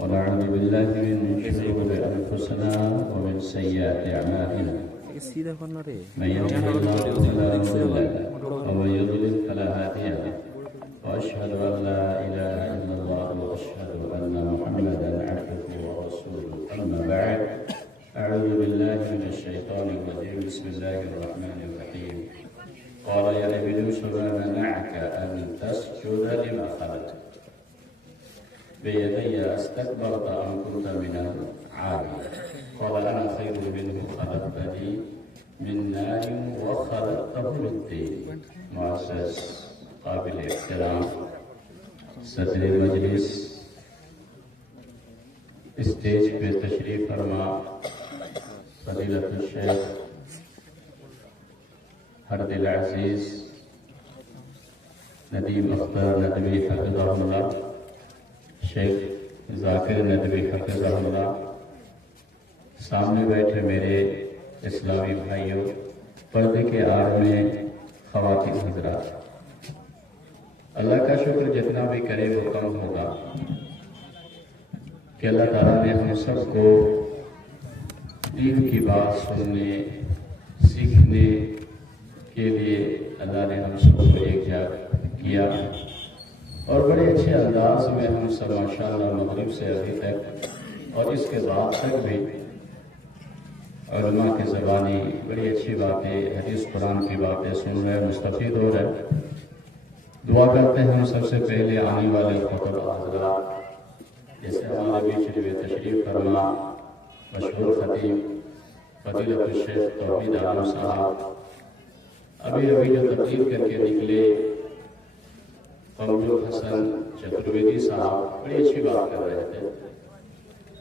ونعوذ بالله من شرور أنفسنا ومن سيئات أعمالنا من يهده الله فلا مضل له ومن يضلل فلا هادي له وأشهد أن لا إله إلا الله وأشهد أن محمدا عبده ورسوله أما بعد أعوذ بالله من الشيطان الرجيم بسم الله الرحمن الرحيم قال يا إبليس ما منعك أن تسجد لما خلقت بيدي استكبرت أم كنت من العالين قال أنا خير منه خلقتني من نار وخلقته من طين. معزز قابل احترام صدر مجلس اسٹیج پہ تشریف فرما فضیلت الشیخ حرد العزیز ندیم اختر ندوی حفظہ اللہ، شیخ ذاکر ندوی حفظہ اللہ، سامنے بیٹھے میرے اسلامی بھائیوں، پردے کے آڑ میں خواتین حضرات، اللہ کا شکر جتنا بھی کرے وہ کم ہوگا کہ اللہ تعالیٰ نے ہم سب کو دین کی بات سننے سیکھنے کے لیے اللہ نے ہم سب کو ایک جگہ کیا، اور بڑے اچھے انداز میں ہم سب ماشاءاللہ مغرب سے ابھی تک اور اس کے بعد تک بھی علماء کی زبانی بڑی اچھی باتیں حدیث قرآن کی باتیں سن رہے مستفید ہو رہے۔ دعا کرتے ہیں ہم سب سے پہلے آنے والے خطب حضرات جیسے ہمارے بیچ میں تشریف فرما مشہور خطیب فضیلت الشیخ توحید عالم صاحب ابھی جو تقریر کر کے نکلے، فضل حسن چترویدی صاحب بڑی اچھی بات کر رہے تھے،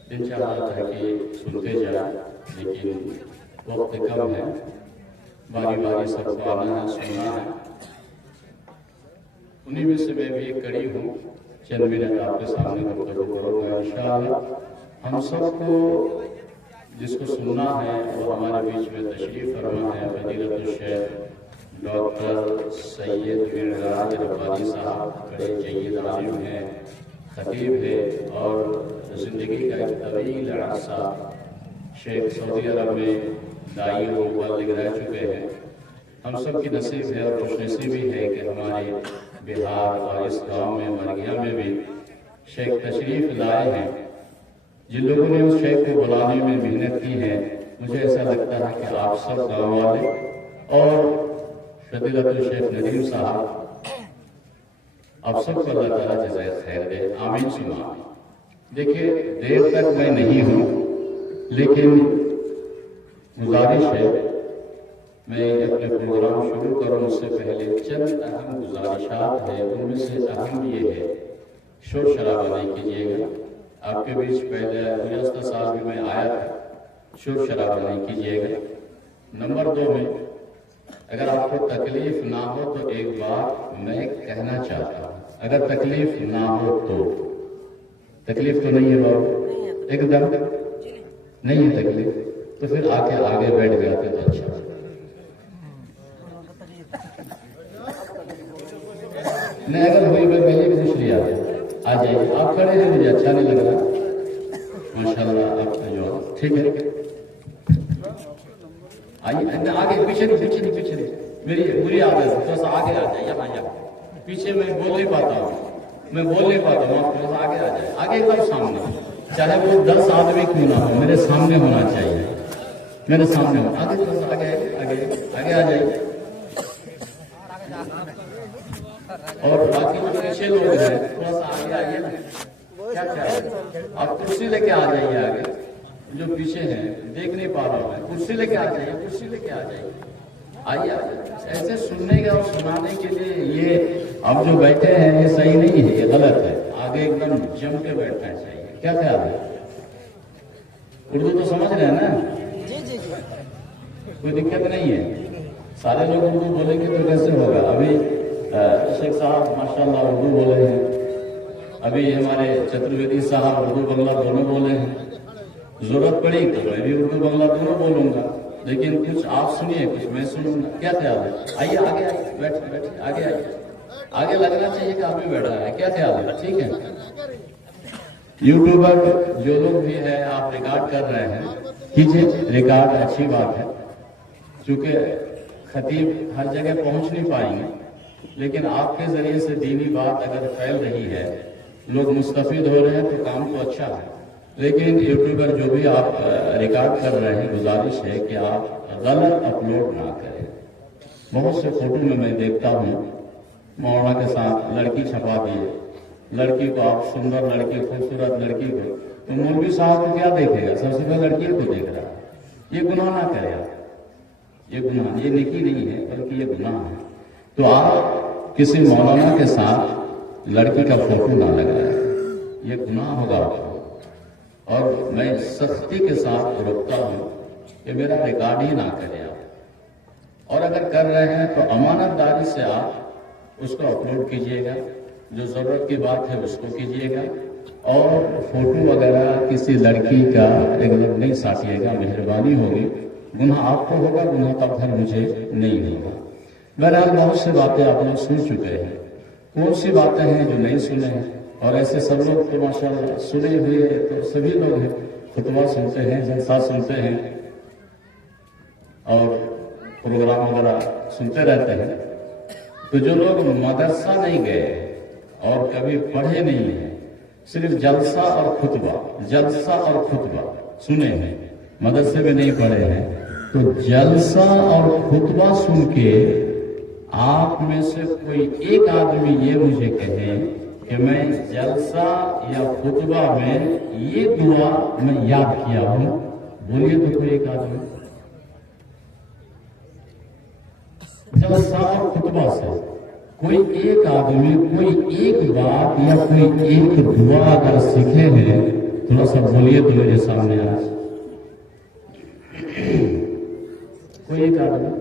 دل چاہ رہا تھا کہ سنتے جائیں لیکن وقت کم ہے، باری باری سب کو آنا ہے سننا ہے، انہی میں سے میں بھی ایک کڑی ہوں، چند منٹ آپ کے سامنے گفتگو کروں گا انشاءاللہ۔ ہم سب کو جس کو سننا ہے وہ ہمارے بیچ میں تشریف فرما ہے فضیلت الشیخ ڈاکٹر سید میرراج ربانی صاحب، بڑے جید عالم ہیں، خطیب ہے اور زندگی کا ایک طویل عرصہ شیخ سعودی عرب میں داعی و مبلغ رہ چکے ہیں۔ ہم سب کی نصیب ہے اور خوش نصیبی ہے کہ ہمارے بہار اور اس گاؤں میں مرگیا میں بھی شیخ تشریف لائے ہیں۔ جن لوگوں نے اس شیخ کو بلانے میں محنت کی ہے، مجھے ایسا لگتا ہے کہ آپ سب گاؤں والے اور فضیلت الشیخ ندیم صاحب آپ سب کو اللہ تعالیٰ جزائے خیر دے، آمین ثم آمین۔ دیکھیے دیر تک میں نہیں ہوں لیکن گزارش ہے میں اپنے پروگرام شروع کروں اس سے پہلے چند اہم گزارشات ہیں، ان میں سے اہم یہ ہے شور شرابہ نہیں کیجیے گا۔ آپ کے بیچ پہلے گزشتہ سال بھی میں آیا تھا، شور شرابہ نہیں کیجیے گا۔ نمبر 2 میں اگر آپ کو تکلیف نہ ہو تو ایک بات میں کہنا چاہتا ہوں، اگر تکلیف نہ ہو تو تکلیف تو نہیں ہے بابو، ایک دم نہیں ہے تکلیف تو پھر آگے بیٹھ جاتے تو اچھا۔ نہیں اگر ہوئی میں پہلے پوچھ لیا آ جائیے، آپ کھڑے ہیں مجھے اچھا نہیں لگ رہا، ماشاءاللہ آپ کا جو ٹھیک ہے آئیے آگے پیچھے نہیں میری بری عادت ہے، تھوڑا سا آگے آ جائیے، پیچھے میں بول نہیں پاتا ہوں آپ تھوڑا سا آگے آ جائے، آگے کب سامنے، چاہے وہ 10 آدمی کیوں نہ ہو میرے سامنے ہونا چاہیے، میرے سامنے ہو، آگے تھوڑا سا آگے آ جائیے۔ اور باقی جو پیچھے لوگ ہیں تھوڑا سا آگے آئیے نا، کیا آپ کرسی لے کے آ جائیے، آگے جو پیچھے ہیں دیکھ نہیں پا رہا ہوں، کرسی لے کے آ جائیے، آئیے ایسے سننے کا اور سنانے کے لیے یہ اب جو بیٹھے ہیں یہ صحیح نہیں ہے، یہ غلط ہے، آگے ایک دم جم کے بیٹھنا چاہیے، کیا خیال ہے؟ اردو تو سمجھ رہے ہیں نا؟ کوئی دقت نہیں ہے، سارے لوگ اردو بولیں گے تو کیسے ہوگا؟ ابھی شیخ صاحب ماشاءاللہ اردو بولے ہیں، ابھی ہمارے چترویدی صاحب اردو بنگلہ دونوں بولے ہیں، ضرورت پڑی تو میں بھی اردو بنگلہ دونوں بولوں گا، لیکن کچھ آپ سنیے کچھ میں سنوں گا، کیا خیال ہے؟ آئیے بیٹھے آگے لگنا چاہیے کہ آپ بھی بیٹھا ہے، کیا خیال ہے؟ ٹھیک ہے یوٹیوبر جو لوگ بھی ہیں آپ ریکارڈ کر رہے ہیں کیجیے، ریکارڈ اچھی بات ہے، چونکہ خطیب ہر جگہ پہنچ نہیں پائیں گے، لیکن آپ کے ذریعے سے دینی بات اگر پھیل رہی ہے، لوگ مستفید ہو رہے ہیں تو کام تو اچھا ہے۔ لیکن یوٹیوبر جو بھی آپ ریکارڈ کر رہے ہیں، گزارش ہے کہ آپ غلط اپلوڈ نہ کریں۔ بہت سے فوٹو میں دیکھتا ہوں مولانا کے ساتھ لڑکی چھپا دیے، لڑکی کو آپ سندر لڑکی، خوبصورت لڑکی کو، تو مولوی صاحب کو کیا دیکھے گا؟ سب سے پہلے لڑکی کو دیکھ رہا ہے۔ یہ گناہ نہ کرے آپ، یہ گناہ، یہ نیکی نہیں ہے بلکہ یہ گناہ ہے۔ تو آپ کسی مولانا کے ساتھ لڑکی کا فوٹو نہ لگائیں، یہ گناہ ہوگا آپ کو۔ اور میں سختی کے ساتھ روکتا ہوں کہ میرا ریکارڈ ہی نہ کریں آپ، اور اگر کر رہے ہیں تو امانت داری سے آپ اس کو اپلوڈ کیجئے گا، جو ضرورت کی بات ہے اس کو کیجئے گا، اور فوٹو وغیرہ کسی لڑکی کا ریگولر نہیں ساتھیے گا، مہربانی ہوگی۔ گناہ آپ کو ہوگا، گناہ کا پھل مجھے نہیں ہوگا۔ بہرحال بہت سی باتیں آپ لوگ سن چکے ہیں، کون سی باتیں ہیں جو نہیں سنے ہیں؟ اور ایسے سب لوگ تو ماشاءاللہ سنے ہوئے تو سبھی لوگ ہیں، خطبہ سنتے ہیں، جلسہ سنتے ہیں اور پروگرام وغیرہ سنتے رہتے ہیں۔ تو جو لوگ مدرسہ نہیں گئے اور کبھی پڑھے نہیں ہیں، صرف جلسہ اور خطبہ سنے ہیں، مدرسے میں نہیں پڑھے ہیں، تو جلسہ اور خطبہ سن کے آپ میں سے کوئی ایک آدمی یہ مجھے کہے کہ میں جلسہ یا خطبہ میں یہ دعا میں یاد کیا ہوں، بولیے تو کوئی ایک آدمی۔ جلسہ اور خطبہ سے کوئی ایک آدمی کوئی ایک بات یا کوئی ایک دعا اگر سیکھے ہیں، تھوڑا سا بولیے تو میرے سامنے آج کوئی ایک آدمی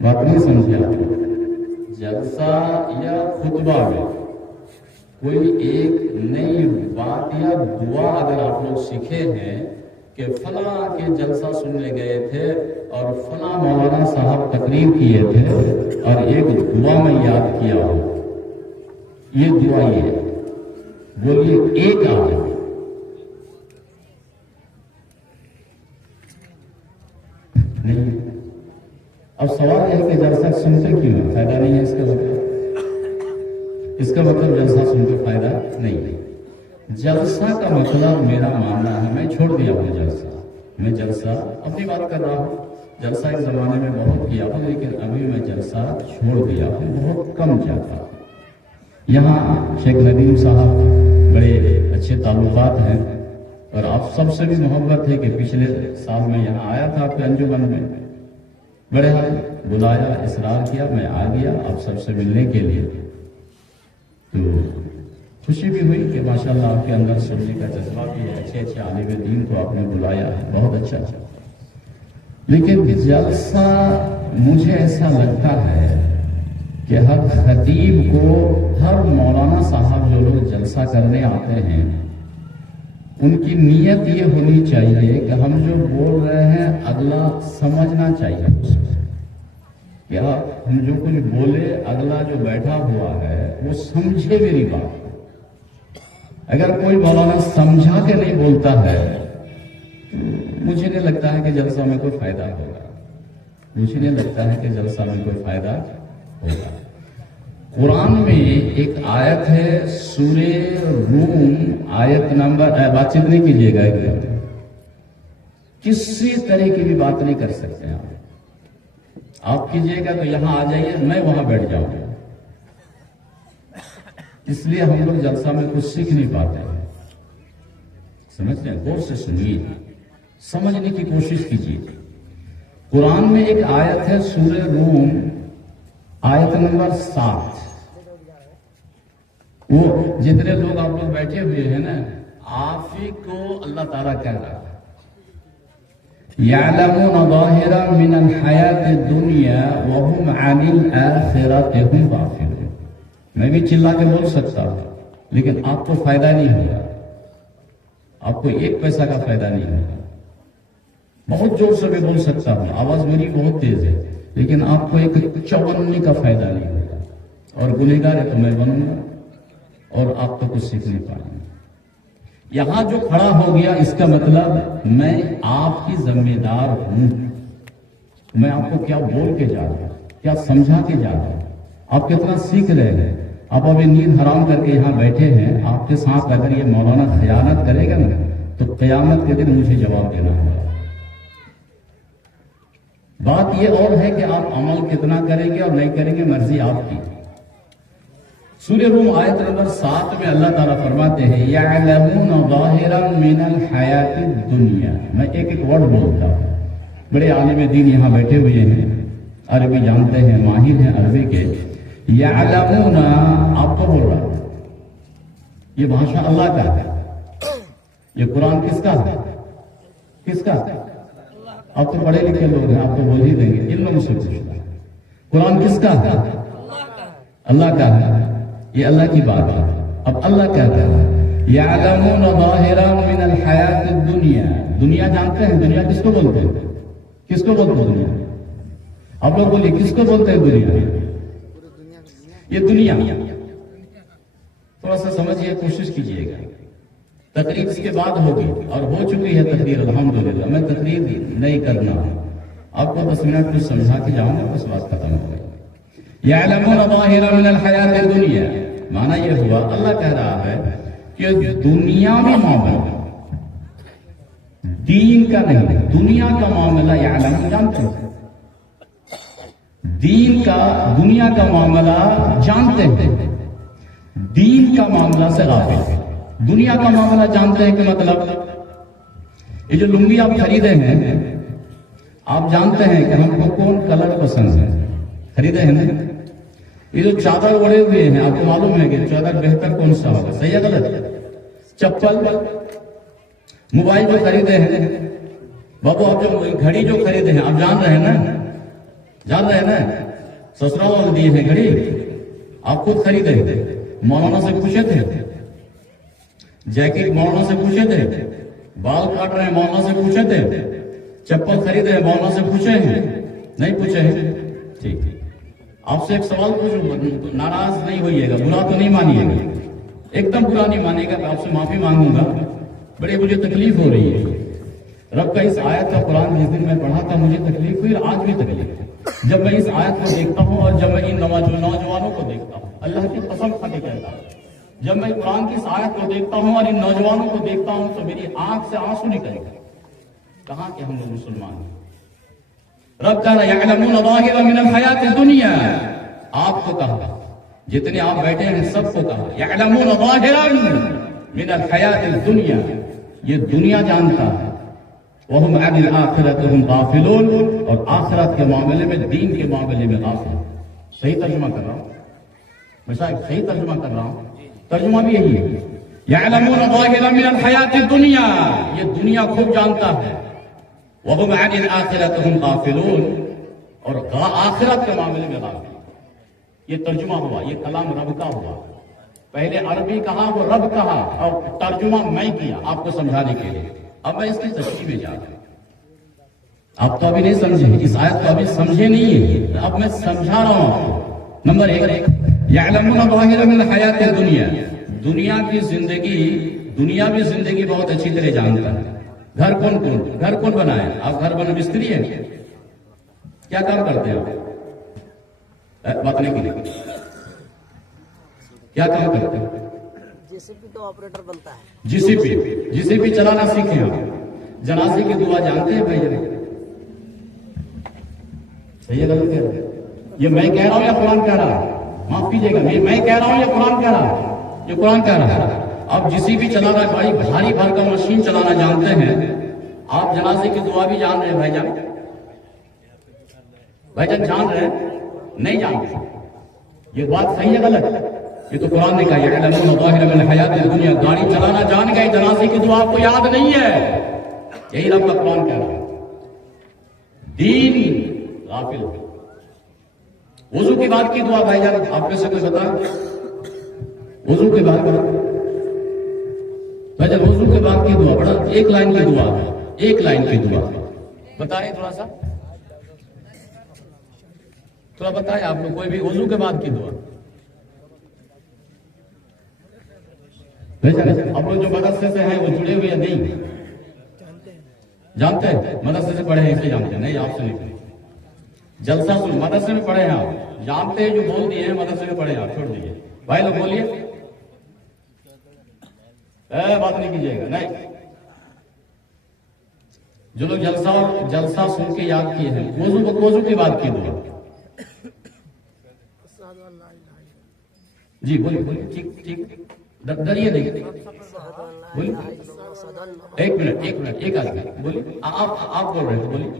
بات نہیں سمجھے آپ؟ جلسہ یا خطبہ میں کوئی ایک نئی بات یا دعا اگر آپ لوگ سیکھے ہیں کہ فلاں کے جلسہ سننے گئے تھے اور فلاں مولانا صاحب تقریر کیے تھے اور ایک دعا میں یاد کیا ہو، یہ دعا یہ ہے، بولیے ایک آدمی۔ نہیں، اب سوال ہے کہ جلسہ سنتے کیوں ہے؟ فائدہ نہیں ہے اس کا مطلب، اس کا مطلب جلسہ سن کے فائدہ نہیں ہے۔ جلسہ کا مطلب میرا ماننا ہے، میں چھوڑ دیا ہوں جلسہ، میں جلسہ اپنی بات کر رہا ہوں، جلسہ ایک زمانے میں بہت کیا ہوں، لیکن ابھی میں جلسہ چھوڑ دیا ہوں، بہت کم جاتا ہوں۔ یہاں شیخ ندیم صاحب بڑے اچھے تعلقات ہیں، اور آپ سب سے بھی محبت ہے کہ پچھلے سال میں یہاں آیا تھا آپ کے انجمن میں، بڑے حال بلایا، اصرار کیا، میں آ گیا آپ سب سے ملنے کے لیے۔ تو خوشی بھی ہوئی کہ ماشاءاللہ آپ کے اندر سننے کا جذبہ بھی ہے، اچھے اچھے عالم دین کو آپ نے بلایا ہے، بہت اچھا۔ لیکن جلسہ مجھے ایسا لگتا ہے کہ ہر خطیب کو، ہر مولانا صاحب جو لوگ جلسہ کرنے آتے ہیں، ان کی نیت یہ ہونی چاہیے کہ ہم جو بول رہے ہیں اگلا سمجھنا چاہیے، کیا ہم جو کچھ بولے اگلا جو بیٹھا ہوا ہے وہ سمجھے میری بات۔ اگر کوئی مولانا سمجھا کے نہیں بولتا ہے، مجھے نہیں لگتا ہے کہ جلسہ میں کوئی فائدہ ہوگا، مجھے نہیں لگتا ہے کہ جلسہ میں کوئی فائدہ ہوگا۔ قرآن میں ایک آیت ہے، سورہ روم آیت نمبر، بات چیت نہیں کیجیے گا، کسی طرح کی بھی بات نہیں کر سکتے ہیں آپ کیجیے گا تو یہاں آ جائیے، میں وہاں بیٹھ جاؤں گا، اس لیے ہم لوگ جلسہ میں کچھ سیکھ نہیں پاتے ہیں۔ سمجھتے ہیں؟ غور سے سنیے، سمجھنے کی کوشش کیجیے۔ قرآن میں ایک آیت ہے، سورہ روم آیت نمبر 7۔ وہ جتنے لوگ آپ لوگ بیٹھے ہوئے ہیں نا، آپ ہی کو اللہ تعالیٰ کہہ رہا ہے، يَعْلَمُونَ ظَاهِرًا مِنَ الْحَيَاةِ الدُّنْيَا وَهُمْ عَنِ الْآخِرَةِ هُمْ غَافِلُونَ۔ میں بھی چلا کے بول سکتا ہوں، لیکن آپ کو فائدہ نہیں ہوگا، آپ کو ایک پیسہ کا فائدہ نہیں ہوگا۔ بہت زور سے بھی بول سکتا ہوں، آواز میری بہت تیز ہے، لیکن آپ کو ایک چونی کا فائدہ نہیں ہوگا، اور گنہگار ہے تو میں بنوں گا، اور آپ تو کچھ سیکھ نہیں پائیں گے۔ یہاں جو کھڑا ہو گیا اس کا مطلب میں آپ کی ذمہ دار ہوں، میں آپ کو کیا بول کے جا رہا ہوں، کیا سمجھا کے جا رہا ہوں، آپ کتنا سیکھ رہے ہیں۔ آپ ابھی نیند حرام کر کے یہاں بیٹھے ہیں، آپ کے ساتھ اگر یہ مولانا خیانت کرے گا نا تو قیامت کے دن مجھے جواب دینا ہوگا۔ بات یہ اور ہے کہ آپ عمل کتنا کریں گے اور نہیں کریں گے، مرضی آپ کی۔ سورہ روم آیت نمبر 7 میں اللہ تعالیٰ فرماتے ہیں یعلمون ظاہرا من الحیات الدنیا۔ میں ایک ایک ورڈ بولتا ہوں، بڑے عالم دین یہاں بیٹھے ہوئے ہیں، عربی جانتے ہیں، ماہر ہیں عربی کے۔ یعلمون، آپ کو بول رہا ہوں، یہ بھاشا اللہ کا ہے، یہ قرآن کس کا ہے؟ کس کا؟ آپ تو پڑھے لکھے لوگ ہیں، آپ تو بول ہی دیں گے، ان لوگوں سے پوچھنا قرآن کس کا ہے؟ اللہ کا ہے، یہ اللہ کی بات ہے۔ اب اللہ کہتا ہے یعلمون ظاہرا من الحیات الدنیا، دنیا جانتے ہیں، دنیا کس کو بولتے ہیں؟ کس کو بولتے ہیں دنیا؟ آپ لوگ بولیے کس کو بولتے ہیں دنیا؟ یہ دنیا تھوڑا سا سمجھیے، کوشش کیجیے گا۔ تقریر اس کے بعد ہوگی اور ہو چکی ہے تقریر الحمدللہ، میں تقریر نہیں کرنا، آپ کو 10 منٹ کچھ سمجھا کے جاؤں گا، بس بات ختم ہو گئی۔ یعلمون ظاہرا من الحیات الدنیا، معنی یہ ہوا اللہ کہہ رہا ہے کہ دنیاوی معاملہ دین کا نہیں، دنیا کا معاملہ یعلم جانتے ہیں، دین کا دنیا کا معاملہ جانتے ہیں، دین کا معاملہ سے غافل ہے۔ دنیا کا معاملہ جانتے ہیں کہ مطلب یہ جو لنگی آپ خریدے ہیں، آپ جانتے ہیں کہ ہم کو کون کلر پسند ہے، خریدے ہیں نا؟ یہ جو چادر اوڑے ہوئے ہیں، آپ کو معلوم ہے کہ چادر بہتر کون سا ہوگا، صحیح ہے غلط؟ چپل، موبائل جو خریدے ہیں بابو، آپ جو گھڑی جو خریدے ہیں، آپ جان رہے ہیں نا، جان رہے ہیں نا، سسرال والے دیے ہیں گھڑی، آپ خود خریدے ہیں، مولانا سے پوچھے تھے، جیکٹ مولانا سے پوچھے تھے، بال کاٹ رہے ہیں مولانا سے پوچھے تھے، چپل خریدے ہیں مولانا سے پوچھے ہیں؟ نہیں پوچھے ہیں؟ ٹھیک ہے، آپ سے ایک سوال پوچھوں، ناراض نہیں ہوئیے گا، برا تو نہیں مانیے گا، ایک دم برا نہیں مانے گا، میں آپ سے معافی مانگوں گا، بڑی مجھے تکلیف ہو رہی ہے۔ رب کا اس آیت کا قرآن جس دن میں پڑھا تھا مجھے تکلیف ہوئی، اور آج بھی تکلیف ہے جب میں اس آیت کو دیکھتا ہوں اور جب میں ان نوجوانوں کو دیکھتا ہوں، اللہ کی قسم کھا کے کہتا ہوں، جب میں قرآن کی اس آیت کو دیکھتا ہوں اور ان نوجوانوں کو دیکھتا ہوں تو میری آنکھ سے آنسو نکل گئے۔ کہاں کہ ہم لوگ مسلمان ہیں؟ رب کہہ رہا ہے یعلمون ظاہرا من الحیات الدنیا، آپ کو کہا، جتنے آپ بیٹھے ہیں سب کو کہا یعلمون ظاہرا من الحیات الدنیا، یہ دنیا جانتا ہے، وہم عن الآخرۃ ہم غافلون، اور آخرت کے معاملے میں، دین کے معاملے میں غافل۔ صحیح ترجمہ کر رہا ہوں میں، شاید صحیح ترجمہ کر رہا ہوں، ترجمہ بھی یہی ہے، یعلمون ظاہرا من الحیات الدنیا، یہ دنیا خوب جانتا ہے، وہم عن الآخرۃ ہم غافلون، اور آخرت کے معاملے میں غافل۔ یہ ترجمہ ہوا، یہ کلام رب کا ہوا، پہلے عربی کہا، وہ رب کہا، اور ترجمہ میں کیا آپ کو سمجھانے کے لیے۔ اب میں اس کی تشریح میں جا رہا ہوں، آپ تو ابھی نہیں سمجھے، اس آیت کو ابھی سمجھے نہیں ہے، اب میں سمجھا رہا ہوں آپ کو۔ نمبر 1، یعلمون ظاہرا من الحیات الدنیا، دنیا کی زندگی، دنیاوی زندگی بہت اچھی طرح جانتا ہے۔ گھر کون بنائے؟ آپ گھر بنا مستری ہیں؟ کیا کام کرتے ہیں آپ؟ بتانے کے لیے کیا کام کرتے ہیں؟ جے سی پی کا آپریٹر بنتا ہے۔ جی سی پی چلانا سیکھیں آپ۔ جنازے کی دعا جانتے ہیں بھائی؟ صحیح ہے غلط ہے؟ یہ میں کہہ رہا ہوں یا قرآن کہہ رہا ہے؟ معاف کیجیے گا، میں کہہ رہا ہوں یا قرآن کہہ رہا ہے؟ یہ قرآن کہہ رہا ہے۔ آپ جسی بھی چلانا، بھائی بھاری بھر کا مشین چلانا جانتے ہیں، آپ جنازے کی دعا بھی جان رہے ہیں بھائی جان؟ بھائی جان جان رہے ہیں؟ نہیں جانتے؟ یہ بات صحیح ہے غلط؟ یہ تو قرآن نے کہا یعلمون ظاہرا من الحیات الدنیا، گاڑی چلانا جان گئے، جنازے کی دعا آپ کو یاد نہیں ہے، یہی رب کا قرآن کہہ رہا ہے۔ دین غافل۔ وضو کی بات کی دعا بھائی جان آپ میں سے کوئی بتا؟ وضو کے بعد بھائی جان، وضو کے بعد کی دعا، بڑا ایک لائن کی دعا، ایک لائن کی دعا بتائیں، تھوڑا بتائیں آپ لوگ، کوئی بھی وضو کے بعد کی دعا اب لوگ جو مدرسے سے ہیں وہ جڑے ہوئے نہیں جانتے ہیں، مدرسے سے پڑھے ہیں اسے جانتے ہیں، نہیں آپ سے نہیں جلسہ سن مدرسے میں پڑھے ہیں آپ جانتے ہیں، جو بول دیے ہیں مدرسے میں پڑھے ہیں آپ چھوڑ دیجیے بھائی لوگ بولیے بات نہیں کیجیے گا نہیں جو لوگ جلسہ سن کے یاد کیے ہیں وضو کی بات کی دعا جی بولیے ٹھیک ڈریے نہیں بولیے ایک منٹ ایک آدمی بولیے آپ بول رہے ہیں بولیے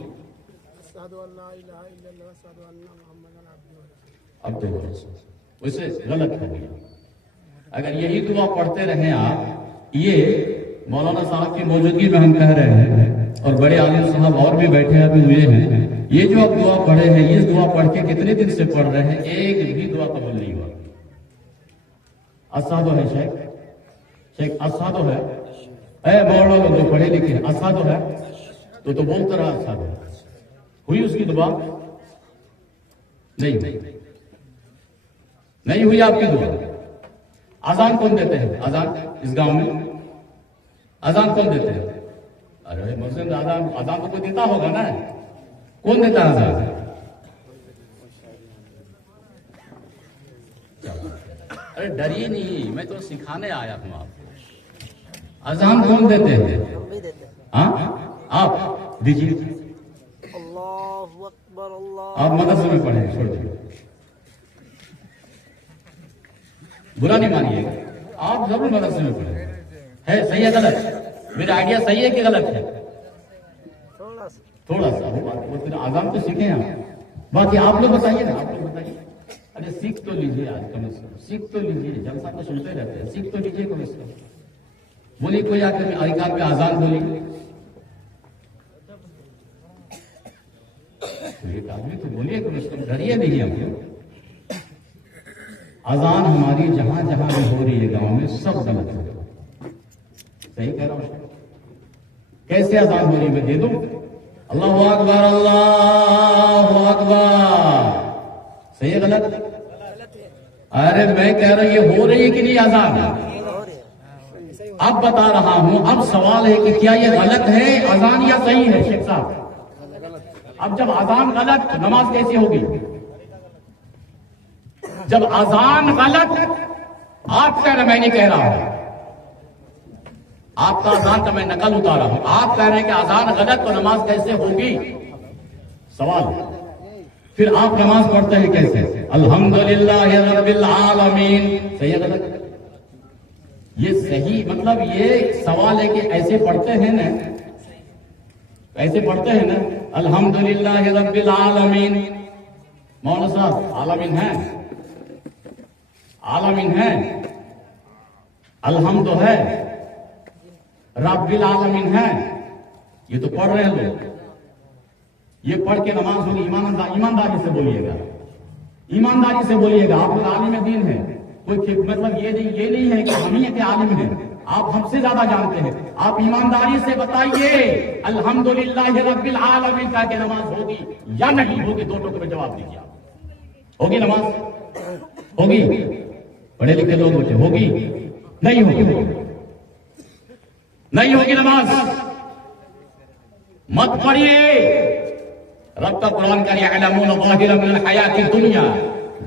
اب تو ویسے غلط ہو گیا اگر یہی دعا پڑھتے رہیں آپ یہ مولانا صاحب کی موجودگی میں ہم کہہ رہے ہیں اور بڑے عالم صاحب اور بھی بیٹھے ابھی ہوئے ہیں یہ جو آپ دعا پڑھے ہیں یہ دعا پڑھ کے کتنے دن سے پڑھ رہے ہیں ایک بھی دعا قبول نہیں ہوا اسادو ہے شیخ اسادو ہے اے مولانا لوگ جو پڑھے لکھے اسادو ہے تو بولتا رہا اسادو ہوئی اس کی دعا نہیں ہوئی آپ کی دعا اذان کون دیتے ہیں اذان اس گاؤں میں اذان کون دیتے ہیں ارے مسلم اذان تو کوئی دیتا ہوگا نا کون دیتا ہے اذان ارے ڈریے نہیں میں تو سکھانے آیا ہوں آپ کو اذان کون دیتے ہیں ہم بھی دیتے ہیں ہاں آپ دیجیے اللہ اکبر اللہ آپ مدرسے میں پڑھیں چھوڑ دیجیے برا نہیں مانیے آپ ضرور مدرسے میں پڑھیں ہے صحیح ہے غلط میرا آئیڈیا صحیح ہے کہ غلط ہے تھوڑا سا وہ پھر آزام تو سیکھیں آپ باقی آپ لوگ بتائیے نا آپ لوگ بتائیے ارے سیکھ تو لیجیے آج کم از کم سیکھ تو لیجیے جلسہ تو سنتے رہتے ہیں سیکھ تو لیجیے کم از کم بولیے کوئی آ کر ایک میں آزان بولیے ایک آدمی تو بولیے کم از کم ڈریے نہیں ہم اذان ہماری جہاں جہاں بھی ہو رہی ہے گاؤں میں سب غلط ہے صحیح کہہ رہا ہوں کیسے اذان ہو رہی ہے میں دے دوں اللہ اکبر اللہ اکبر صحیح ہے غلط ارے میں کہہ رہا ہوں یہ ہو رہی ہے کہ نہیں اذان اب بتا رہا ہوں اب سوال ہے کہ کیا یہ غلط ہے اذان یا صحیح ہے شیخ صاحب اب جب اذان غلط تو نماز کیسی ہوگی جب اذان غلط آپ کہہ رہے میں نہیں کہہ رہا ہوں آپ کا اذان کا میں نقل اتارا ہوں آپ کہہ رہے ہیں کہ اذان غلط تو نماز کیسے ہوگی سوال پھر آپ نماز پڑھتے ہیں کیسے الحمدللہ رب العالمین صحیح ہے غلط یہ صحیح مطلب یہ سوال ہے کہ ایسے پڑھتے ہیں نا ایسے پڑھتے ہیں نا الحمدللہ رب العالمین مولانا صاحب عالمین ہیں عالمین ہے الحمد ہے رب العالمین ہے یہ تو پڑھ رہے ہیں لوگ یہ پڑھ کے نماز ہوگی ایمانداری سے بولیے گا ایمانداری سے بولیے گا آپ لوگ عالم دین ہیں کوئی مطلب یہ نہیں ہے کہ ہم ہی کے عالم ہیں آپ ہم سے زیادہ جانتے ہیں آپ ایمانداری سے بتائیے الحمدللہ رب العالمین کا کہ نماز ہوگی یا نہیں ہوگی دو ٹوک میں جواب دیجیے ہوگی نماز ہوگی پڑھے لکھے لوگ ہوتے ہوگی نہیں ہوگی نہیں ہوگی نماز مت پڑھیے رب کا قرآن کا یعلمون ظاہرا من الحیات الدنیا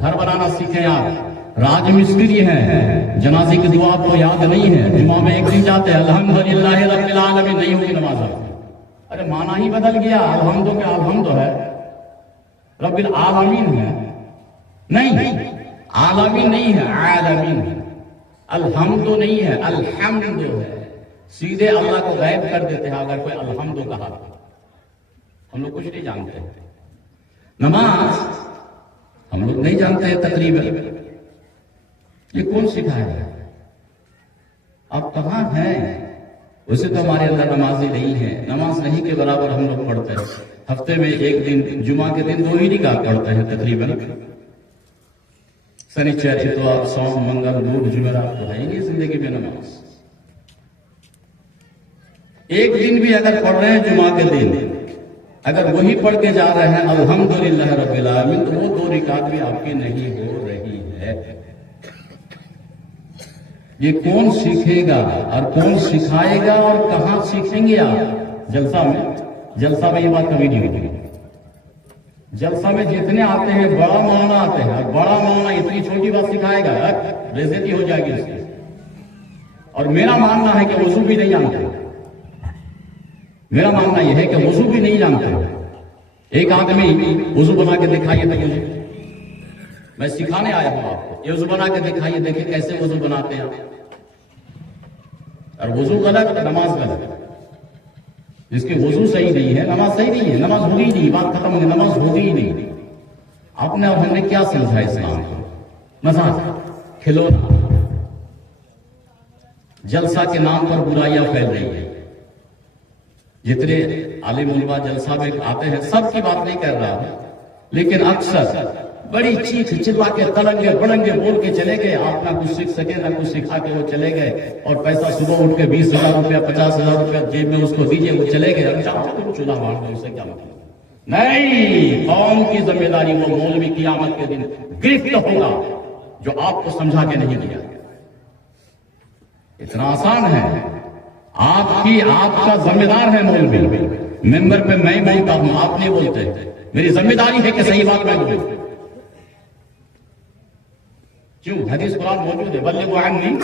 گھر بنانا سیکھیں آپ راج مستری ہیں جنازے کی دعا کو یاد نہیں ہے جمعہ میں ایک دن جاتے ہیں الحمدللہ رب العالمین نہیں ہوگی نماز ارے معنی ہی بدل گیا الحمد کے الحمد ہے رب العالمین ہے نہیں عالمین نہیں ہے عالمین ہے الحمد نہیں ہے الحمد ہے سیدھے اللہ کو غائب کر دیتے ہیں اگر کوئی الحمد کہا ہم لوگ کچھ نہیں جانتے نماز ہم لوگ نہیں جانتے ہیں تقریباً یہ کون سکھایا ہے آپ کہاں ہیں ویسے تو ہمارے اندر نمازی نہیں ہے نماز نہیں کے برابر ہم لوگ پڑھتے ہیں ہفتے میں ایک دن جمعہ کے دن 2 ہی نکاح پڑھتے ہیں تقریباً سنیچر اتوار سوم منگل بدھ جمعرات تو ہے ہی زندگی میں نماز ایک دن بھی اگر پڑھ رہے ہیں جمعہ کے دن اگر وہی پڑھ کے جا رہے ہیں الحمدللہ رب العالمین تو وہ 2 رکعت بھی آپ کی نہیں ہو رہی ہے یہ کون سیکھے گا اور کون سکھائے گا اور کہاں سیکھیں گے آپ؟ جلسہ میں یہ بات کبھی نہیں ہوتی. جلسہ میں جتنے آتے ہیں بڑا مولانا آتے ہیں، اور بڑا مولانا اتنی چھوٹی بات سکھائے گا، بےعزتی ہو جائے گی اس کی. اور میرا ماننا ہے کہ وضو بھی نہیں جانتے. میرا ماننا یہ ہے کہ وضو بھی نہیں جانتے. ایک آدمی وضو بنا کے دکھائیے تو مجھے، میں سکھانے آیا ہوں آپ کو. یہ وضو بنا کے دکھائیے، دیکھیں کیسے وضو بناتے ہیں. اور وضو غلط، نماز غلط. جس کی وضو صحیح نہیں ہے نماز صحیح نہیں ہے، نماز ہوگی ہی نہیں. بات ختم ہوگی، نماز ہوگی ہی نہیں. آپ نے اور ہم نے کیا سمجھا اسلام کو؟ مذاق، کھلونا. جلسہ کے نام پر برائیاں پھیل رہی ہیں. جتنے عالم علماء جلسہ میں آتے ہیں، سب کی بات نہیں کر رہا ہوں، لیکن اکثر بڑی چیخ چلا کے تلنگے بڑنگے بول کے چلے گئے. آپ نہ کچھ سیکھ سکے نہ کچھ سکھا کے وہ چلے گئے. اور پیسہ صبح اٹھ کے 20,000 روپیہ 50,000 روپیہ جیب میں اس کو دیجیے، وہ چلے گئے. چولہا مار دو، اسے کیا مطلب؟ نہیں، قوم کی ذمہ داری وہ مولوی قیامت کے دن گرفت ہوگا جو آپ کو سمجھا کے نہیں دیا. اتنا آسان ہے. آپ کا ذمہ دار ہے مولوی. ممبر پہ میں بولتا ہوں، آپ نہیں بولتے. میری ذمہ داری ہے کہ صحیح بات میں بولوں. کیوں؟ حدیث قرآن موجود ہے، بلغوا عنی.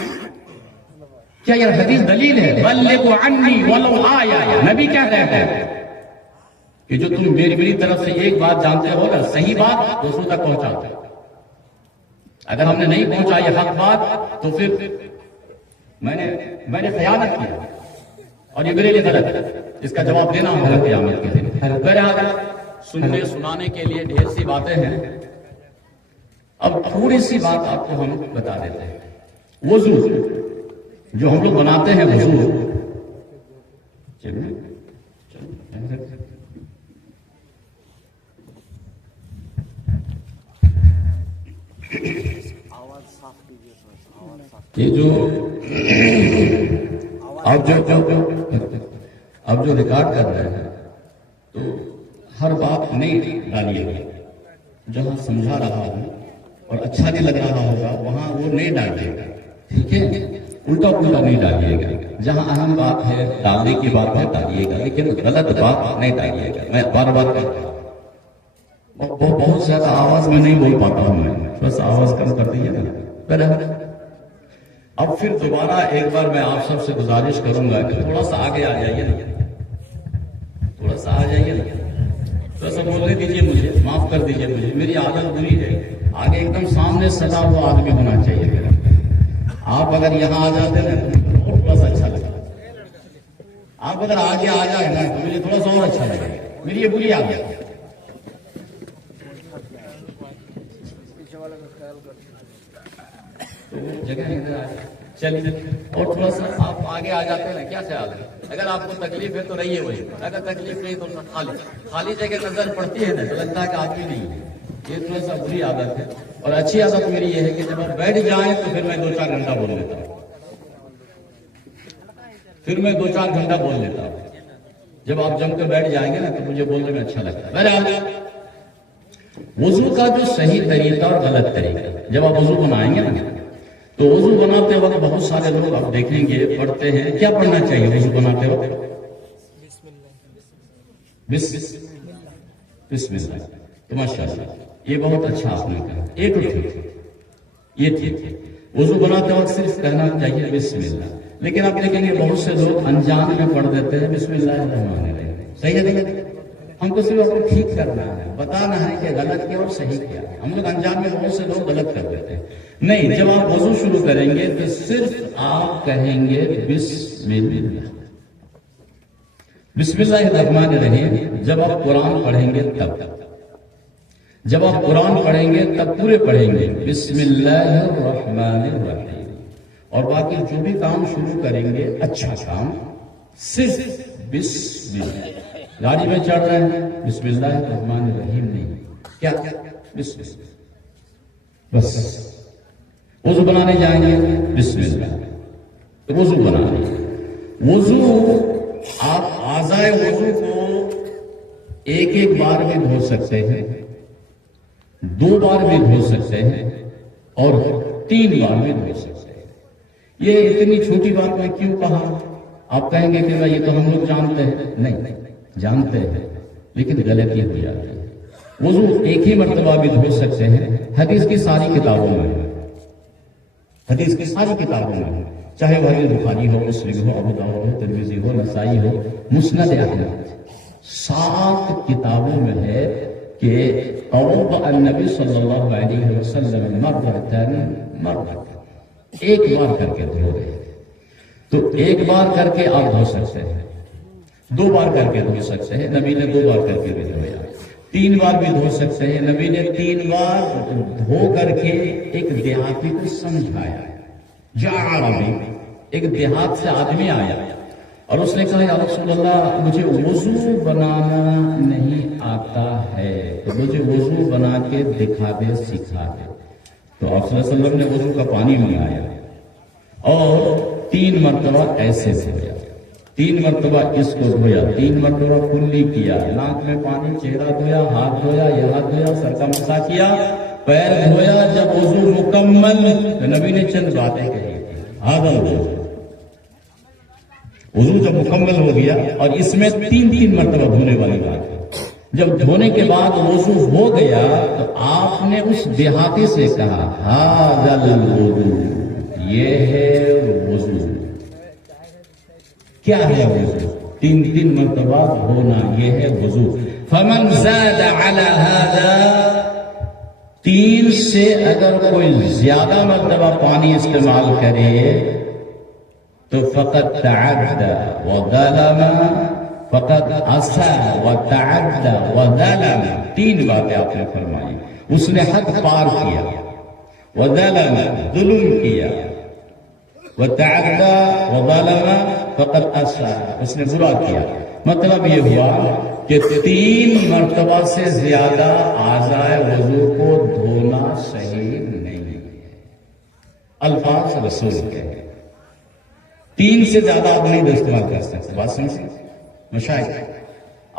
کیا یہ حدیث دلیل ہے؟ بلغوا عنی ولو آیا. نبی کہہ رہے ہیں کہ جو تم میری طرف سے ایک بات جانتے ہو نا، صحیح بات دوسروں تک پہنچاتے. اگر ہم نے نہیں پہنچائی حق بات تو پھر میں نے خیانت کیا اور یہ میرے لیے غلط ہے. اس کا جواب دینا ہوگا قیامت کے دن. بہرحال سننے سنانے کے لیے ڈھیر سی باتیں ہیں. اب تھوڑی سی بات آپ کو ہم بتا دیتے ہیں. وضو جو ہم لوگ بناتے ہیں، وضو یہ جو اب جو ریکارڈ کر رہے ہیں تو ہر بات نہیں ڈالیے گا. جہاں سمجھا رہا ہوں اور اچھا نہیں لگ رہا ہوگا وہاں وہ نہیں ڈالیے گا. ٹھیک ہے؟ الٹا پلٹا نہیں ڈالیے گا. جہاں اہم بات ہے، ڈالنے کی بات ہے، ڈالیے گا، لیکن غلط بات نہیں ڈالیے گا. میں بار بار کہتا ہوں. بہت زیادہ آواز میں نہیں بول پاتا ہوں، میں بس آواز کم کر دیجیے نا. اب پھر دوبارہ ایک بار میں آپ سب سے گزارش کروں گا کہ تھوڑا سا آگے آ جائیے نا، تھوڑا سا آ جائیے نا. تھوڑا سا بولنے دیجیے مجھے، معاف کر دیجیے مجھے، میری عادت بری ہے. آگے ایک دم سامنے سجا ہوا آدمی ہونا چاہیے میرا. آپ اگر یہاں آ جاتے نا تو تھوڑا سا اچھا لگا. آپ اگر آگے آ جائے نا تو مجھے تھوڑا سا اور اچھا لگے. میری یہ بری عادت ہے. جگہ چلیے اور تھوڑا سا آپ آگے آ جاتے ہیں. کیا خیال ہے؟ اگر آپ کو تکلیف ہے تو رہیے وہی، اگر تکلیف نہیں تو خالی جگہ نظر پڑتی ہے نا تو لگتا ہے کہ آدمی نہیں ہے. یہ تھوڑا سا بری عادت ہے. اور اچھی عادت میری یہ ہے کہ جب آپ بیٹھ جائیں تو پھر میں 2-4 گھنٹہ بول لیتا ہوں. جب آپ جم کے بیٹھ جائیں گے نا تو مجھے بولنے میں اچھا لگتا ہے. بہرحال وضو کا جو صحیح طریقہ اور غلط طریقہ، جب آپ وضو بنائیں گے نا تو وضو بناتے وقت بہت سارے لوگ آپ دیکھیں گے پڑھتے ہیں. کیا پڑھنا چاہیے وضو بناتے وقت؟ بسم اللہ. تو ماشاء اللہ یہ بہت اچھا آپ نے کہا. ایک یہ تھی وضو بناتے وقت صرف کہنا چاہیے بسم اللہ. لیکن آپ دیکھیں گے بہت سے لوگ انجان میں پڑھ دیتے ہیں بسم اللہ الرحمن الرحیم. صحیح ہے؟ نہیں، ہم کو صرف آپ کو ٹھیک کرنا ہے، بتانا ہے کہ غلط کیا اور صحیح کیا. ہم لوگ انجان میں بہت سے لوگ غلط کر دیتے ہیں. نہیں، جب آپ وضو شروع کریں گے تو صرف آپ کہیں گے بسم اللہ. بسم اللہ الرحمن الرحیم. جب آپ قرآن پڑھیں گے جب آپ قرآن پڑھیں گے تب پورے پڑھیں گے بسم اللہ الرحمن الرحیم. اور باقی جو بھی کام شروع کریں گے اچھا کام صرف بسم اللہ. گاڑی میں چڑھ رہے ہیں بسم اللہ الرحمن الرحیم نہیں، کیا بسم اللہ بس. وضو بنانے جائیں گے بسم اللہ. وضو بنانے وضو آپ اعضائے وضو کو ایک بار میں دھو سکتے ہیں، 2 بار میں دھو سکتے ہیں اور 3 بار میں دھو سکتے ہیں. یہ اتنی چھوٹی بات میں کیوں کہا؟ آپ کہیں گے کہ یہ تو ہم لوگ جانتے ہیں. نہیں جانتے ہیں لیکن غلطی ہو جاتی ہے. وضو ایک ہی مرتبہ بھی دھو سکتے ہیں. حدیث کی ساری کتابوں میں، حدیث کی ساری کتابوں میں، چاہے وہ بخاری ہو، مسلم ہو، ابو داؤد ہو، ترمذی ہو، نسائی ہو، مسند احمد، 7 کتابوں میں ہے کہ توضأ النبی صلی اللہ علیہ وسلم مرتن، ایک بار کر کے دھو رہے. تو ایک بار کر کے آپ دھو سکتے ہیں، 2 بار کر کے دھو سکتے ہیں. نبی نے 2 بار کر کے بھی دھویا. 3 بار بھی دھو سکتے ہیں. نبی نے 3 بار دھو کر کے ایک دیہاتی کو سمجھایا. عربی ایک دیہات سے آدمی آیا اور اس نے کہا یا رسول اللہ مجھے وضو بنانا نہیں آتا ہے تو مجھے وضو بنا کے دکھا دے، سکھا دے. تو آپ صلی اللہ علیہ وسلم نے وضو کا پانی منگایا اور 3 مرتبہ ایسے دھویا، 3 مرتبہ اس کو دھویا، 3 مرتبہ کلی کیا، ناک میں پانی، چہرہ دھویا، ہاتھ دھویا، یہ ہاتھ دھویا، سر کا مسا کیا، پیر دھویا. جب وضو مکمل تو نبی نے چند باتیں کہی تھی. وضو جب مکمل ہو گیا اور اس میں 3 مرتبہ دھونے والی بات ہے. جب دھونے کے بعد وضو ہو گیا تو آپ نے اس دیہاتی سے کہا ھذا الوضو، یہ ہے وضو. کیا ہے وضو؟ 3 مرتبہ دھونا، یہ ہے وضو. فمن زاد علی ھذا، 3 سے اگر کوئی زیادہ مرتبہ پانی استعمال کرے تو فقط تعدى وظلم، فقط عصى وتعدى وظلم. 3 باتیں آپ نے فرمائی. اس نے حد پار کیا، وظلم ظلم کیا، وتعدى وظلم فقط عصى اس نے برا کیا. مطلب یہ ہوا کہ 3 مرتبہ سے زیادہ اعضائے وضو کو دھونا صحیح نہیں ہے. الفاظ رسول کے ہیں. 3 سے زیادہ آپ نہیں استعمال کر سکتے. بات سمجھیں مشاہد،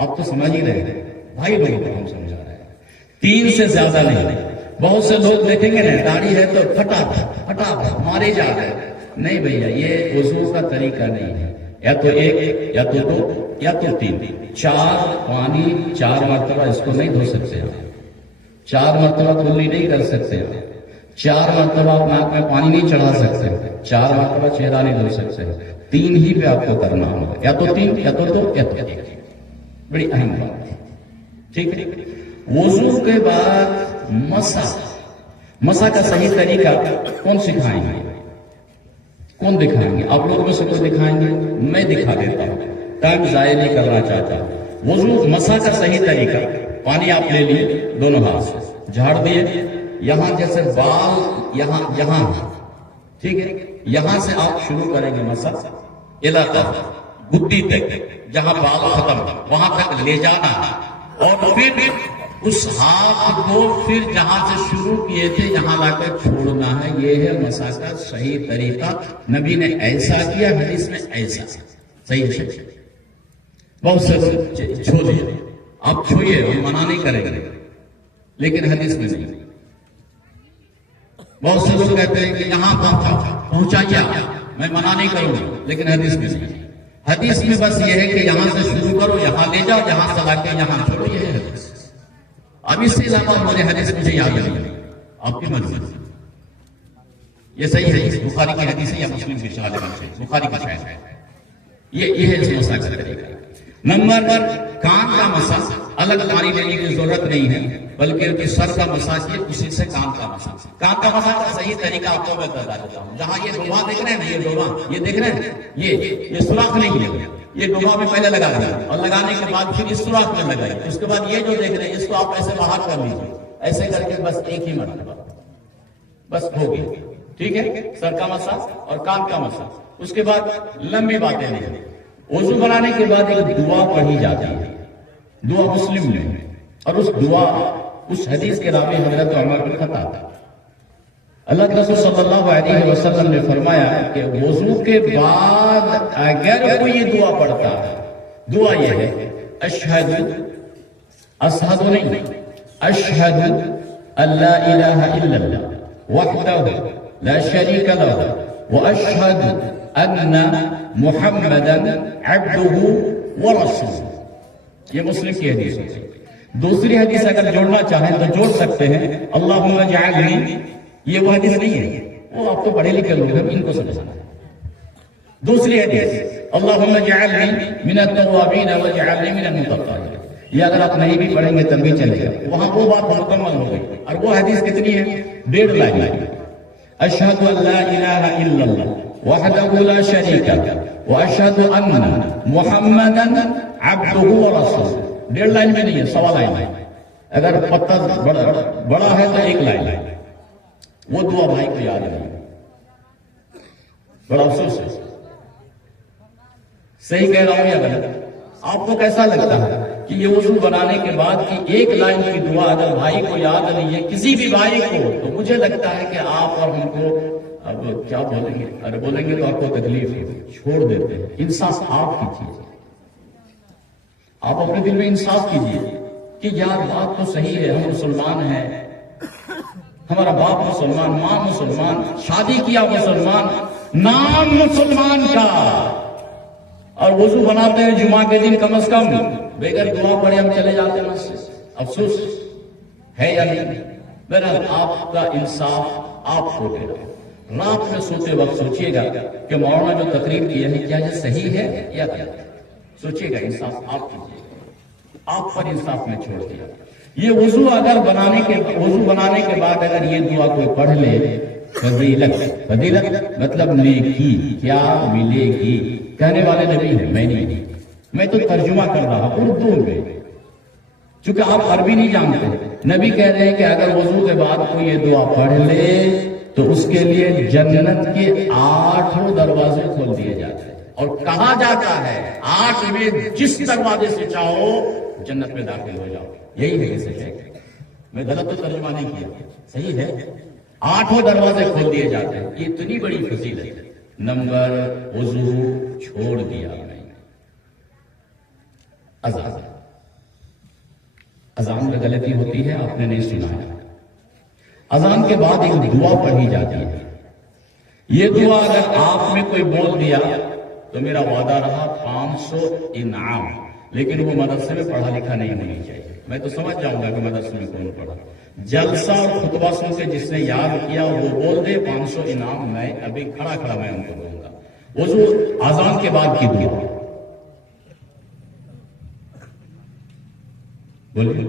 آپ تو سمجھ ہی رہے ہیں، بھائی لوگوں کو ہم سمجھا رہے ہیں. 3 سے زیادہ نہیں. بہت سے لوگ دیکھیں گے نا داڑھی ہے تو پھٹا مارے جا رہے ہیں. نہیں بھیا، یہ وضو کا طریقہ نہیں ہے. یا تو 1 یا تو 2 یا تو 3. 4 پانی 4 مرتبہ اس کو نہیں دھو سکتے آپ. 4 مرتبہ کلی نہیں کر سکتے آپ. 4 مرتبہ ناک میں پانی نہیں چڑھا سکتے. 4 مرتبہ چہرہ نہیں دھو سکتے. 3 ہی پہ آپ کو کرنا ہوگا، یا تو 3 یا تو 2 یا تو 1. بڑی اہم بات ہے. ٹھیک ہے. وضو کے بعد مسح کا صحیح طریقہ کون سکھائیں گے؟ کون دکھائیں گے؟ آپ لوگ میں سے کوئی دکھائیں گے؟ میں دکھا دیتا ہوں، ٹائم ضائع نہیں کرنا چاہتا. وضو مسح کا صحیح طریقہ، پانی آپ لے لیے، دونوں ہاتھ سے جھاڑ دیے. یہاں جیسے بال یہاں ٹھیک ہے، یہاں سے آپ شروع کریں گے مسح علاقہ گدی تک، جہاں بال ختم وہاں تک لے جانا اور پھر اس ہاتھ کو پھر جہاں سے شروع کیے تھے یہاں لا کر چھوڑنا ہے. یہ ہے مسح کا صحیح طریقہ. نبی نے ایسا کیا، حدیث میں ایسا صحیح ہے. بہت سے چھو دیے، آپ چھوئیے، ہم منع نہیں کریں گے لیکن حدیث میں نہیں. بہت سے لوگ کہتے ہیں کہ یہاں پہنچائیے، میں منع نہیں کروں گا لیکن حدیث میں نہیں. حدیث میں بس یہ ہے کہ یہاں سے شروع کرو، یہاں لے جاؤ، یہاں سے لا کے یہاں چھوڑو. یہ ہے حدیث. اب اس سے علاوہ مجھے حدیث مجھے یاد نہیں، آپ کی مرضی. یہ صحیح ہے، بخاری کی حدیث ہے یا مسلم کی شہادت ہے، بخاری کا شاید ہے. یہ ہے اس مسح کا طریقہ. نمبر پر کان کا مسح الگ پانی لینے کی ضرورت نہیں ہے بلکہ سر کا مسح کیے، اسی سے کان کا مسح. کان کا مسح کا صحیح طریقہ آپ کو میں بتا دیتا ہوں. جہاں یہ ڈوبا دیکھ رہے ہیں نا، یہ ڈوبا یہ دیکھ رہے ہیں، یہ سوراخ نہیں ہے. یہ ڈوبا میں پہلے لگا دیا اور لگانے کے بعد پھر اس سوراخ میں لگائی. اس کے بعد یہ جو دیکھ رہے ہیں اس کو آپ ایسے باہر کر لیجیے، ایسے کر کے بس ایک ہی مرتبہ بس ہو گئی. ٹھیک ہے، سر کا مسح اور کان کا مسح. اس کے بعد لمبی باتیں نہیں. وضو بنانے کے بعد ایک دعا پڑھی جاتی ہے، دعا مسلم میں، اور اس دعا اس حدیث کے راوی حضرت عمر بن خطاب. اللہ کے رسول صلی اللہ علیہ وسلم نے فرمایا کہ وضو کے بعد اگر کوئی یہ دعا پڑھتا ہے، دعا یہ ہے اشہد نہیں، اشہد ان لا الہ الا اللہ وحدہ لا شریک لہ واشهد ان محمدا عبده ورسوله. یہ مسلم کی حدیث ہے. دوسری حدیث اگر جوڑنا چاہیں تو جوڑ سکتے ہیں. اللہم اجعلنی، یہ وہ حدیث نہیں ہے، وہ آپ کو پڑھے لکھے لوگ ہیں، ان کو سمجھنا ہے. دوسری حدیث اللہم اجعلنی من التوابین واجعلنی من المتطہرین. یہ اگر آپ نہیں بھی پڑھیں گے تب بھی چلے گا. وہاں وہ بات مکمل ہو گئی. اور وہ حدیث کتنی ہے؟ 1.5 لائن. اشہد ان لا الہ الا اللہ وحدہ لا شریک لہ واشہد ان محمدا عبدہ ورسولہ. 1.5 لائن میں نہیں ہے، 1.25 لائن ہے. اگر پتہ بڑا ہے تو 1 لائن ہے. وہ دعا بھائی کو یاد نہیں. بڑا افسوس ہے. صحیح کہہ رہا ہوں یا غلط؟ آپ کو کیسا لگتا ہے کہ یہ وضو بنانے کے بعد کی 1 لائن کی دعا اگر بھائی کو یاد نہیں ہے، کسی بھی بھائی کو، تو مجھے لگتا ہے کہ آپ اور ہم کو اب کیا بولیں گے، اگر بولیں گے تو آپ کو تکلیف ہے، چھوڑ دیتے ہیں. انصاف آپ کیجیے. آپ اپنے دل میں انصاف کیجیے کہ یار بات تو صحیح ہے، ہم مسلمان ہیں، ہمارا باپ مسلمان، ماں مسلمان، شادی کیا مسلمان، نام مسلمان کا، اور وضو بناتے ہیں جمعہ کے دن کم از کم بغیر دعا پڑھے ہم چلے جاتے ہیں مسجد. افسوس ہے یا نہیں؟ بہرحال آپ کا انصاف آپ کو دے رہا ہے. رات میں سوتے وقت سوچیے گا کہ مولانا جو تقریر کی ہے کیا یہ صحیح ہے یا غلط. سوچیے گا، انصاف آپ کیجیے. آپ پر انصاف میں چھوڑ دیا. یہ وضو بنانے کے بعد اگر یہ دعا کوئی پڑھ لے، فضیلت مطلب نیکی کیا ملے گی. کہنے والے نبی ہیں، میں نہیں، میں تو ترجمہ کر رہا ہوں اردو میں، چونکہ آپ عربی نہیں جانتے. نبی کہہ رہے ہیں کہ اگر وضو کے بعد کوئی یہ دعا پڑھ لے تو اس کے لیے جنت کے 8 دروازے کھول دیے جاتے ہیں. اور کہا جاتا ہے 8 میں جس دروازے سے چاہو جنت میں داخل ہو جاؤ. یہی ہے اسے ہے. میں غلط تو ترجمہ نہیں کیا، صحیح ہے. 8 دروازے کھول دیے جاتے ہیں. یہ اتنی بڑی فضیلت ہے. نمبر وضو چھوڑ دیا میں. اذان میں غلطی ہوتی ہے، آپ نے نہیں سنا ہے. اذان کے بعد ایک دعا پڑھی جاتی ہے. یہ دعا اگر آپ میں کوئی بول دیا تو میرا وعدہ رہا 500 انعام. لیکن وہ مدرسے میں پڑھا لکھا نہیں ہونی چاہیے. میں تو سمجھ جاؤں گا کہ مدرسے میں کون پڑھا. جلسہ اور خطبہ سن کے جس نے یاد کیا وہ بول دے 500 انعام. میں ابھی کھڑا میں ان کو دوں گا. وضو اذان کے بعد کی دعا بولیے.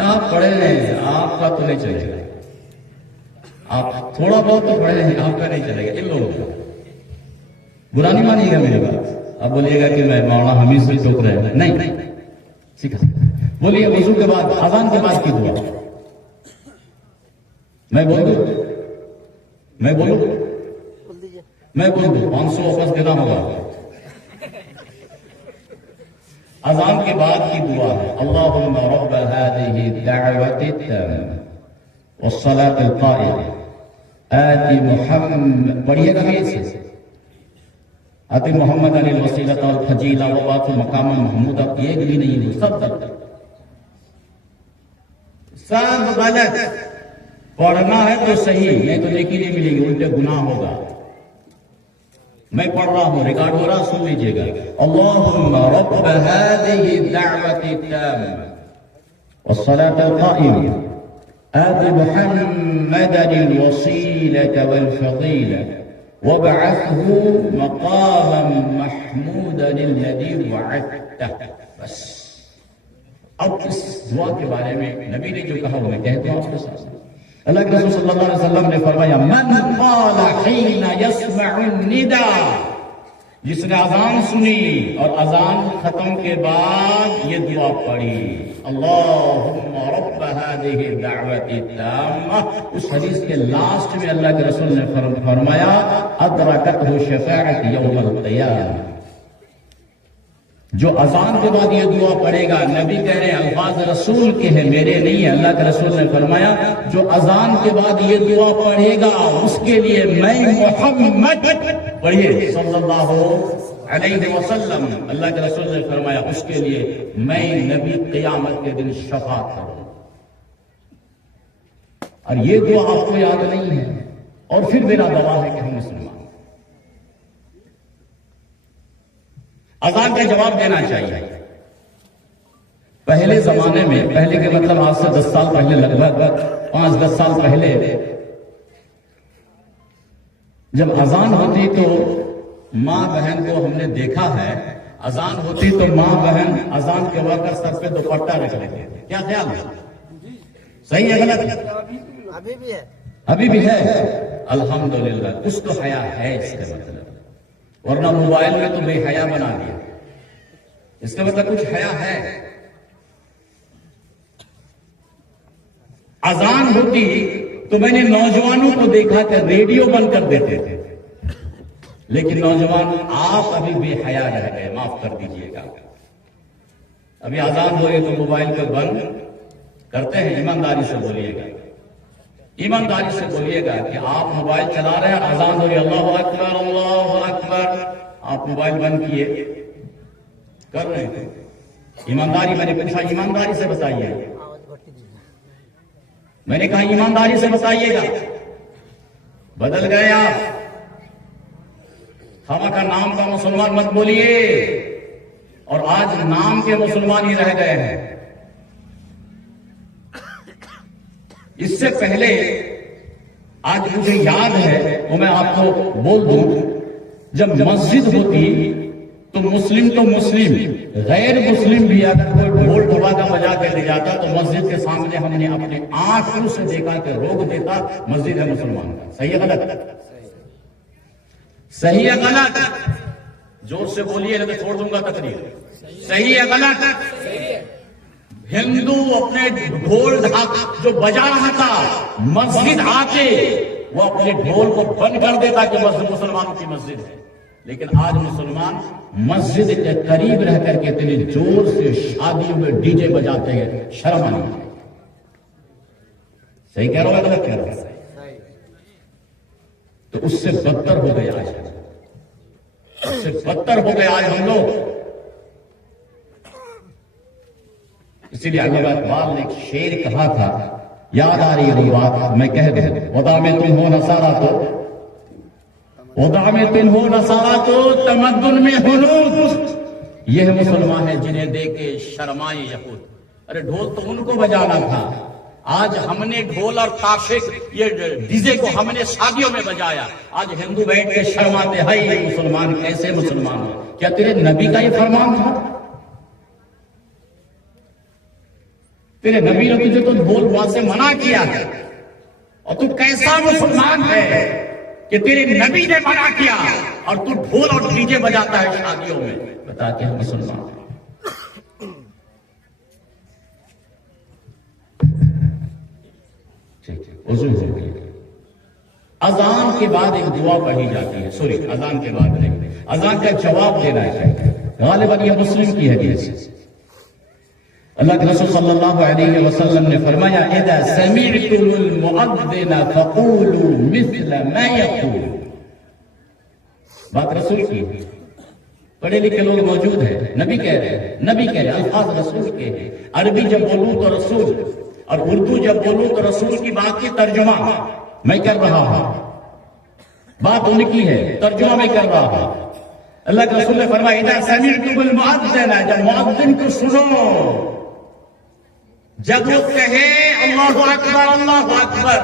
آپ پڑھے ہیں، آپ کا تو نہیں چلے گا. آپ تھوڑا بہت تو پڑھے ہیں، آپ کا نہیں چلے گا. ان لوگوں کا برا نہیں مانیے گا میری بات. اب بولیے گا کہ میں مولانا حمید سے ٹوک رہے ہیں، نہیں سیکھا. بولیے وضو کے بعد اذان کے بعد کی دعا. میں بول دوں 500 واپس دینا ہوگا. اذان کے بعد کی دعا ہے اللہم رب هذه الدعوة التامة والصلاة القائمة آت محمد، پڑھیے گا میرے سے، آت محمد علی الوسیلۃ والفضیلہ وبعثہ مقاما محمودا. ایک بھی نہیں ہے، سب غلط. پڑھنا ہے تو صحیح، نہیں تو نیکی نہیں ملے گی، الٹے گناہ ہوگا. میں پڑھ رہا ہوں، ریکارڈ ہو رہا، سن لیجئے گا. اللہم رب هذه الدعوة التامة والصلاة القائمة آت محمدا الوسيلة والفضيلة وابعثه مقاما محمودا الذي وعدته. بس اب اس دعا کے بارے میں نبی نے جو کہا وہ میں کہتا ہوں آپ کے ساتھ. اللہ کے رسول صلی اللہ علیہ وسلم نے فرمایا من قال حین یسمع النداء، جس نے اذان سنی اور اذان ختم کے بعد یہ دعا پڑھی اللہم رب هذه الدعوة التامة. اس حدیث کے لاسٹ میں اللہ کے رسول نے فرمایا ادرکتہ شفاعت یوم القیامہ. جو اذان کے بعد یہ دعا پڑھے گا، نبی کہہ رہے ہیں الفاظ رسول کے ہیں، میرے نہیں ہیں. اللہ کے رسول نے فرمایا جو اذان کے بعد یہ دعا پڑھے گا اس کے لیے میں محمد، پڑھیے صلی اللہ علیہ وسلم، اللہ کے رسول نے فرمایا اس کے لیے میں نبی قیامت کے دن شفاعت کروں. اور یہ دعا آپ کو یاد نہیں ہے، اور پھر میرا دعویٰ ہے کہ ہم مسلمان ہیں۔ اذان کا جواب دینا چاہیے۔ پہلے زمانے میں، پہلے کے مطلب آج سے 10 سال پہلے، لگ بھگ 5-10 سال پہلے، جب اذان ہوتی تو ماں بہن کو ہم نے دیکھا ہے، اذان ہوتی تو ماں بہن اذان کے وقت سر پہ دوپٹہ رکھ لیتے تھے۔ کیا خیال ہے؟ صحیح ہے غلط؟ ابھی بھی ہے، ابھی بھی ہے؟ الحمدللہ، کچھ تو حیا ہے اس کا مطلب، ورنہ موبائل میں تو بے حیا بنا دیا۔ اس کا مطلب کچھ حیا ہے۔ اذان ہوتی تو میں نے نوجوانوں کو دیکھا کہ ریڈیو بند کر دیتے تھے، لیکن نوجوان آپ ابھی بے حیا رہ گئے، معاف کر دیجئے گا۔ ابھی اذان ہوئے تو موبائل کو بند کرتے ہیں۔ ایمانداری سے بولیے گا، ایمانداری سے بولیے گا کہ آپ موبائل چلا رہے ہیں، اذان ہو رہی، اللہ اکبر اللہ اکبر، آپ موبائل بند کیے کر رہے ہیں؟ ایمانداری، میں نے پوچھا ایمانداری سے بتائیے، میں نے کہا ایمانداری سے بتائیے گا۔ بدل گئے آپ، خواہ کا نام کا مسلمان مت بولیے، اور آج نام کے مسلمان ہی رہ گئے ہیں۔ اس سے پہلے آج مجھے یاد ہے، وہ میں آپ کو بول دوں، جب مسجد ہوتی تو مسلم تو مسلم، غیر مسلم بھی اگر کوئی ڈھول ڈھماکا بجا کے لے جاتا تو مسجد کے سامنے ہم نے اپنے آنکھوں سے دیکھا کہ روک دیتا، مسجد ہے مسلمان کا۔ صحیح ہے غلط؟ صحیح ہے غلط؟ زور سے بولیے نہیں تو چھوڑ دوں گا تقریر۔ صحیح ہے غلط؟ ہندو اپنے ڈھول جو بجا رہا تھا، مسجد آ کے وہ اپنے ڈھول کو بند کر دیتا کہ مسجد مسلمانوں کی مسجد ہے، لیکن آج مسلمان مسجد کے قریب رہ کر کے اتنے زور سے شادیوں میں ڈی جے بجاتے ہیں، شرم آنی ہے۔ صحیح کہہ رہا ہوں غلط کہہ رہا ہوں؟ تو اس سے بدتر ہو گئے آج، اس سے بدتر ہو گئے آج ہم لوگ۔ اسی لیے علامہ اقبال نے ایک شعر کہا تھا، یاد آ رہی ہے وہ بات، میں کہہ دوں، ودا میں تم ہو نصارا تو، ودا میں تم ہو نصارا تو تمدن میں ہنود، یہ مسلمان ہیں جنہیں دیکھ کے شرمائے یہود۔ ارے ڈھول تو ان کو بجانا تھا، آج ہم نے ڈھول اور کاشے یہ ڈیزے کو ہم نے شادیوں میں بجایا۔ آج ہندو بیٹھ کے شرماتے ہیں، یہ مسلمان کیسے مسلمان ہو؟ کیا تیرے نبی کا یہ فرمان تھا؟ تیرے نبی نے تجھے تو ڈھول بات سے منع کیا ہے، اور تو کیسا مسلمان ہے کہ تیرے نبی نے منع کیا اور تو ڈھول اور ڈی جے بجاتا ہے شادیوں میں؟ بتا کہ ہم مسلمان ہیں۔ وضو ہو گئی، اذان کے بعد ایک دعا پڑھی جاتی ہے، سوری اذان کے بعد نہیں، اذان کا جواب دینا چاہیے۔ غالباً یہ مسلم کی حدیث ہے۔ اللہ کے رسول صلی اللہ علیہ وسلم نے فرمایا، اذا سمعتم المؤذن فقولوا مثل ما يقول۔ بات رسول کی، پڑھے لکھے لوگ موجود ہیں، نبی کہہ رہے ہیں، نبی کہہ رہے ہیں، الفاظ رسول کے ہیں۔ عربی جب بولوں تو رسول، اور اردو جب بولوں تو رسول کی بات کی ترجمہ میں کر رہا ہوں، بات ان کی ہے، ترجمہ میں کر رہا ہوں۔ اللہ کے رسول نے فرمایا، اذا سمعتم المؤذن، جب مؤذن کو سنو، جب وہ کہے اللہ اکبر اللہ اکبر،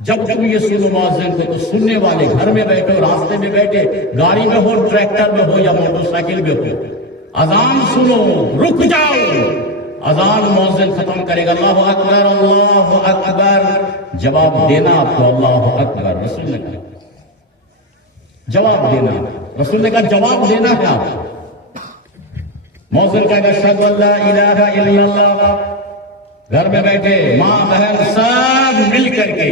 جب تم یہ سنو مؤذن کو، تو سننے والے گھر میں بیٹھے، راستے میں بیٹھے، گاڑی میں ہو، ٹریکٹر میں ہو یا موٹر سائیکل میں ہو، اذان سنو، رک جاؤ۔ اذان مؤذن ختم کرے گا، اللہ اکبر اللہ اکبر، جواب دینا آپ کو اللہ اکبر، رسول نے کہا جواب دینا، رسول نے کہا جواب دینا ہے آپ کو۔ مؤذن کہے گا اشہد ان لا الہ الا اللہ، گھر میں بیٹھے ماں بہن سب مل کر کے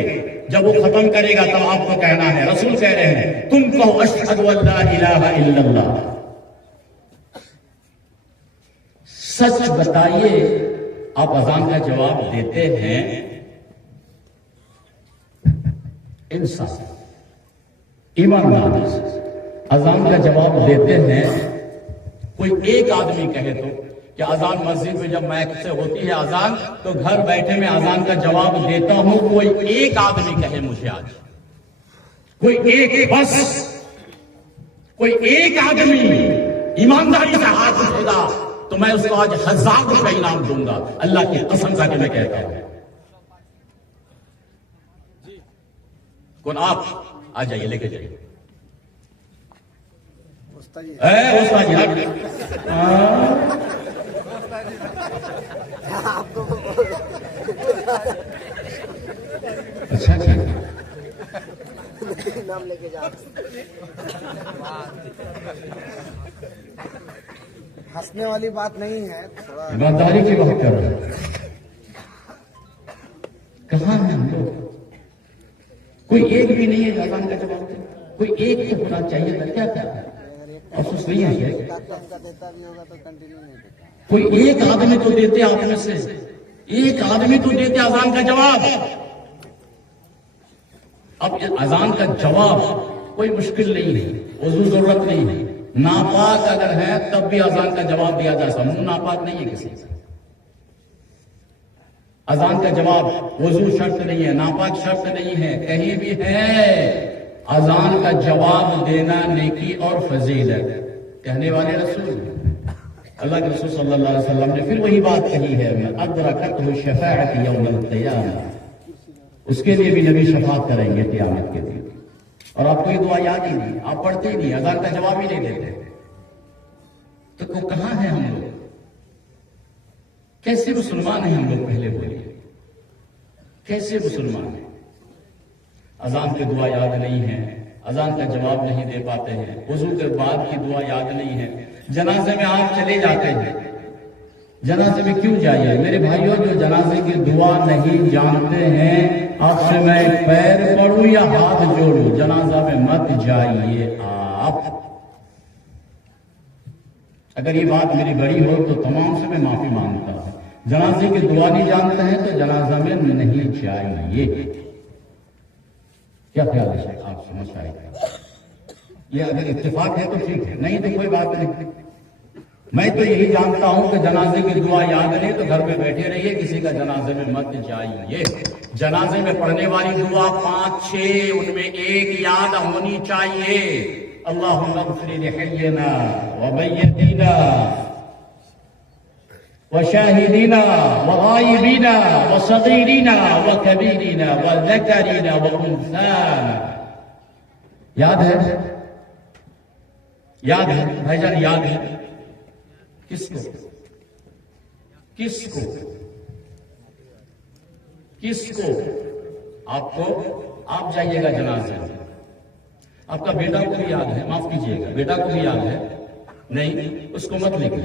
جب وہ ختم کرے گا تب آپ کو کہنا ہے، رسول کہہ رہے ہیں تم کہو اشہد ان لا الہ الا اللہ۔ سچ بتائیے، آپ اذان کا جواب دیتے ہیں انصاف ایمانداری سے، اذان کا جواب دیتے ہیں؟ کوئی ایک آدمی کہے تو کہ اذان مسجد میں جب مائک سے ہوتی ہے اذان تو گھر بیٹھے میں اذان کا جواب دیتا ہوں. کوئی ایک آدمی کہے مجھے آج, کوئی ایک, بس کوئی ایک آدمی ایمانداری سے ہاتھ اٹھے گا تو میں اس کو آج 1000 روپے انعام دوں گا. اللہ کی قسم کھا کے میں کہتا ہوں. کون آپ آ جائیے, لے کے جائیے. استاد جی اچھا نام لے کے جا. ہنسنے والی بات نہیں ہے, ایمانداری کی بات کر رہے ہیں. کہاں ہیں ہم لوگ؟ کوئی ایک بھی نہیں ہے اذان کا جواب دے. کوئی ایک تو ہونا چاہیے تھا. کیا کیا افسوس نہیں ہے. کوئی ایک آدمی تو دیتے آپ میں سے, ایک آدمی تو دیتے اذان کا جواب. اب اذان کا جواب کوئی مشکل نہیں ہے, وضو ضرورت نہیں ہے. ناپاک اگر ہے تب بھی اذان کا جواب دیا جا سکتا. منہ ناپاک نہیں ہے کسی سے. اذان کا جواب وضو شرط نہیں ہے, ناپاک شرط نہیں ہے, کہیں بھی ہے. اذان کا جواب دینا نیکی اور فضیلت. کہنے والے رسول اللہ کے رسول صلی اللہ علیہ وسلم نے پھر وہی بات کہی ہے, میں ادرکتہ الشفاعۃ یوم القیامہ. اس کے لیے بھی نبی شفاعت کریں گے قیامت کے دن. اور آپ کو یہ دعا یاد ہی نہیں, آپ پڑھتے ہی نہیں, اذان کا جواب ہی نہیں دیتے. تو کہاں ہیں ہم لوگ؟ کیسے مسلمان ہیں ہم لوگ؟ پہلے بولیے, کیسے مسلمان ہیں؟ اذان کی دعا یاد نہیں ہے, اذان کا جواب نہیں دے پاتے ہیں, وضو کے بعد کی دعا یاد نہیں ہے. جنازے میں آپ چلے جاتے ہیں, جنازے میں کیوں جائیے میرے بھائیوں؟ جو جنازے کی دعا نہیں جانتے ہیں, آپ سے میں پیر پڑوں یا ہاتھ جوڑوں, جنازہ میں مت جائیے آپ. اگر یہ بات میری بڑی ہو تو تمام سے میں معافی مانگتا ہوں. جنازے کی دعا نہیں جانتے ہیں تو جنازہ میں نہیں جائیے. کیا خیال ہے شیخ, آپ سمجھ آئے گا؟ یہ اگر اتفاق ہے تو ٹھیک ہے, نہیں تو کوئی بات نہیں. میں تو یہی جانتا ہوں کہ جنازے کی دعا یاد نہیں تو گھر میں بیٹھے رہیے, کسی کا جنازے میں مت جائیے. جنازے میں پڑھنے والی دعا 5-6, ان میں ایک یاد ہونی چاہیے. اللہم اغفر لحینا ومیتنا وشاہدینا وغائبینا وصغیرینا وکبیرینا وذکرینا وانثانا. یاد ہے؟ یاد ہے بھائی جان, یاد ہے؟ کس کو کس کو کس کو؟ آپ کو. آپ جائیے گا جنازے میں, آپ کا بیٹا کو بھی یاد ہے, معاف کیجیے گا, بیٹا کو بھی یاد ہے نہیں, اس کو مت لے کے,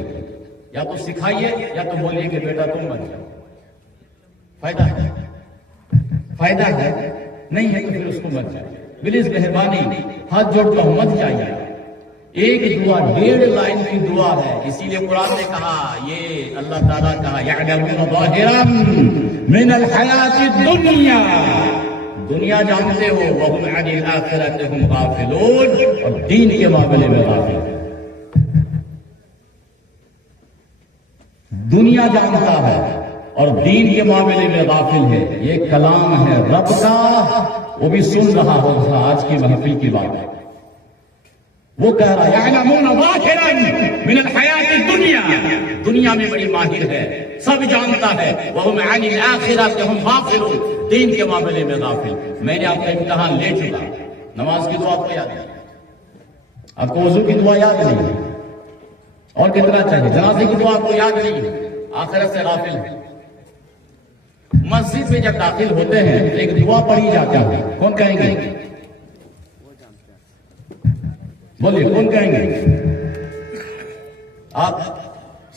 یا تو سکھائیے یا تو بولیے کہ بیٹا تم مت جاؤ. فائدہ ہے؟ فائدہ ہے نہیں ہے تو پھر اس کو مت جائیے. پلیز مہربانی ہاتھ جوڑ کر مت جائیے. ایک دعا 1.5 لائن کی دعا ہے, اسی لیے قرآن نے کہا, یہ اللہ تعالیٰ کہا یعلمون ظاہرا من الحیات الدنیا, دنیا جانتے ہو, وہم عن الآخرۃ ہم غافلون, اور دین کے معاملے میں غافل. دنیا جانتا ہے اور دین کے معاملے میں غافل ہے. یہ کلام ہے رب کا, وہ بھی سن رہا ہوگا آج کی محفل کی بات ہے. وہ کہہ رہا یعلمون ظاہرا من الحیات الدنیا, دنیا میں بڑی ماہر ہے, سب جانتا ہے. وہم عن الآخرۃ ہم غافلون, دین کے معاملے میں غافل. میں نے آپ کا امتحان لے چکا. نماز کی دعا آپ کو یاد نہیں, آپ کو وضو کی دعا یاد نہیں, اور کتنا چاہیے. جنازے کی دعا آپ کو یاد نہیں, آخرت سے غافل ہے. مسجد میں جب داخل ہوتے ہیں تو ایک دعا پڑھی جاتی ہے, کون کہیں گے؟ بولیے کون کہیں گے؟ آپ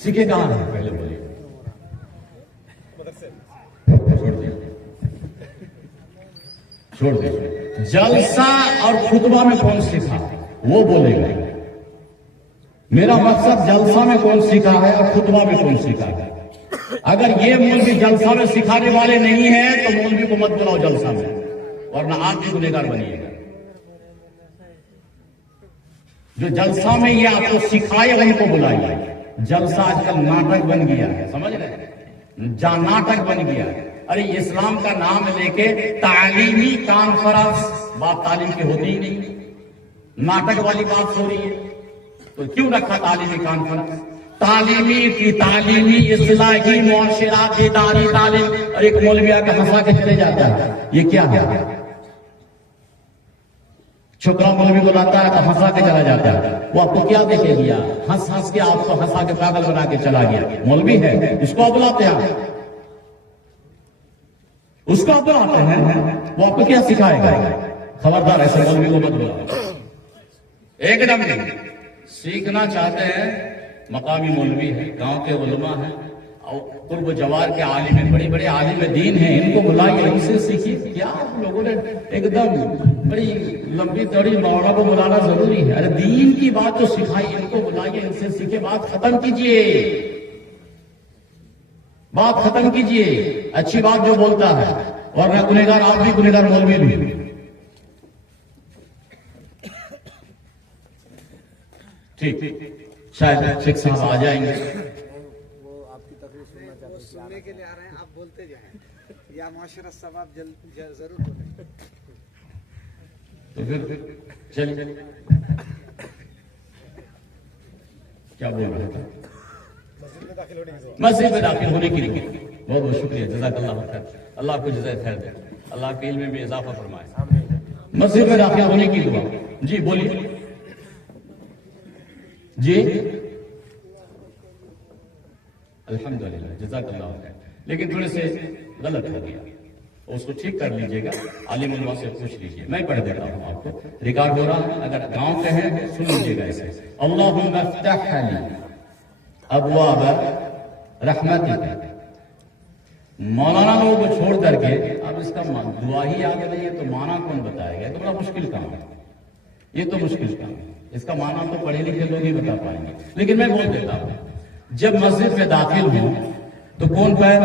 سیکھے کہاں ہیں پہلے بولیے. چھوڑ دیں. جلسہ اور خطبہ میں کون سیکھا وہ بولے گا. میرا مقصد جلسہ میں کون سیکھا ہے اور خطبہ میں کون سیکھا ہے. اگر یہ مولوی جلسہ میں سکھانے والے نہیں ہیں تو مولوی کو مت بلاؤ جلسہ میں, ورنہ آپ بھی گنہگار بنیے گا. جو جلسہ میں یہ آپ کو سکھائے ان کو بلائیے. جلسہ آج کل ناٹک بن گیا ہے، سمجھ رہے ہیں، جہاں ناٹک بن گیا ہے۔ ارے اسلام کا نام لے کے تعلیمی کانفرنس، بات تعلیم کی ہوتی ہی نہیں، ناٹک والی بات ہو رہی ہے، تو کیوں رکھا تعلیمی کانفرنس؟ تعلیمی اصلاحی معاشرات اداری تعلیم، اور ایک مولوی آ کے ہنسا کے چلے جاتا ہے، یہ کیا ہے؟ چھوکرا مولوی بلاتا ہے تو ہنسا کے چلا جاتا ہے، وہ آپ کو کیا دیکھے گیا؟ ہنس ہنس کے آپ کو ہنسا کے پاگل بنا کے چلا گیا، مولوی ہے، اس کو آپ بلاتے ہیں، اس کو آپ بلاتے ہیں، وہ آپ کو کیا سکھائے گا؟ خبردار ایسے مولوی کو مت بلاؤ، ایک دم نہیں۔ سیکھنا چاہتے ہیں، مقامی مولوی ہے، گاؤں کے علماء ہیں، اور قرب و جوار کے عالم ہیں، بڑے بڑے عالم دین ہیں، ان کو بلائیے، ان سے سیکھیے۔ کیا آپ لوگوں نے ایک دم بڑی لمبی چوڑی مولانا کو بلانا ضروری ہے؟ ارے دین کی بات جو سکھائی، ان کو بلائیے، ان سے سیکھے، بات ختم کیجئے، بات ختم کیجئے۔ اچھی بات جو بولتا ہے، اور میں گنہگار، آپ بھی گنہگار، مولوی بھی۔ ٹھیک، شاید شیخ صاحب آ جائیں گے، وہ آپ کی تقریر سننا چاہتے ہیں، سننے کے لیے آ رہے ہیں، آپ بولتے جائیں یا معاشرت ثواب ضرور بولیں۔ تو پھر چلیے، کیا بول رہا تھا؟ مسجد میں داخل ہونے کے لیے بہت بہت شکریہ، جزاک اللہ خیر، اللہ آپ کو جزائے خیر دے، اللہ کے علم میں اضافہ فرمائے۔ مسجد میں داخل ہونے کی دعا، جی بولیے جی۔ الحمدللہ، جزاک اللہ خیر، لیکن تھوڑے سے غلط ہو گیا، اس کو ٹھیک کر لیجئے گا، عالم علماء سے پوچھ لیجئے، میں پڑھ دیتا ہوں آپ کو، ریکارڈ ہو رہا ہے، اگر گاؤں کے ہیں سن لیجئے گا اسے۔ اللہم افتح لی ابواب رحمتک۔ مولانا لوگوں کو چھوڑ کر کے اب اس کا دعا ہی یاد نہیں ہے تو معنی کون بتائے گا؟ تو بڑا مشکل کام ہے، یہ تو مشکل کام ہے، اس کا معنی تو پڑھے لکھے لوگ ہی بتا پائیں گے، لیکن میں بول دیتا ہوں، جب مسجد میں داخل ہوں تو کون پیر؟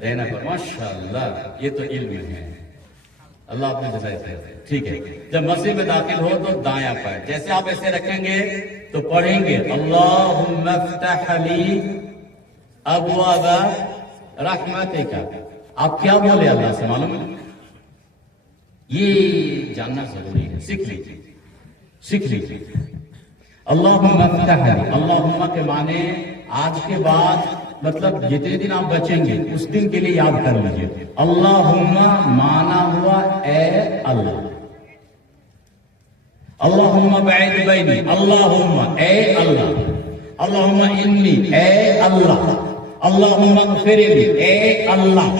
دینا پر، ماشاءاللہ، یہ تو علم ہے، اللہ آپ نے جزائے خیر دے، ٹھیک ہے۔ جب مسجد میں داخل ہو تو دایاں پیر، جیسے آپ ایسے رکھیں گے تو پڑھیں گے اللہم افتح لی ابواب رحمتک۔ آپ کیا بولے اللہ سے معلوم ہے؟ یہ جاننا ضروری ہے، سیکھ لیجیے، سیکھ لیجیے۔ اللہم افتح لی، اللہم کے معنی آج کے بعد مطلب جتنے دن آپ بچیں گے اس دن کے لیے یاد کر لیجیے۔ اللہم معنی ہوا اے اللہ، اللہم بعد بینی، اللہم اے اللہ، اللہم انی اے اللہ، اللہم اغفر لی اے اللہ۔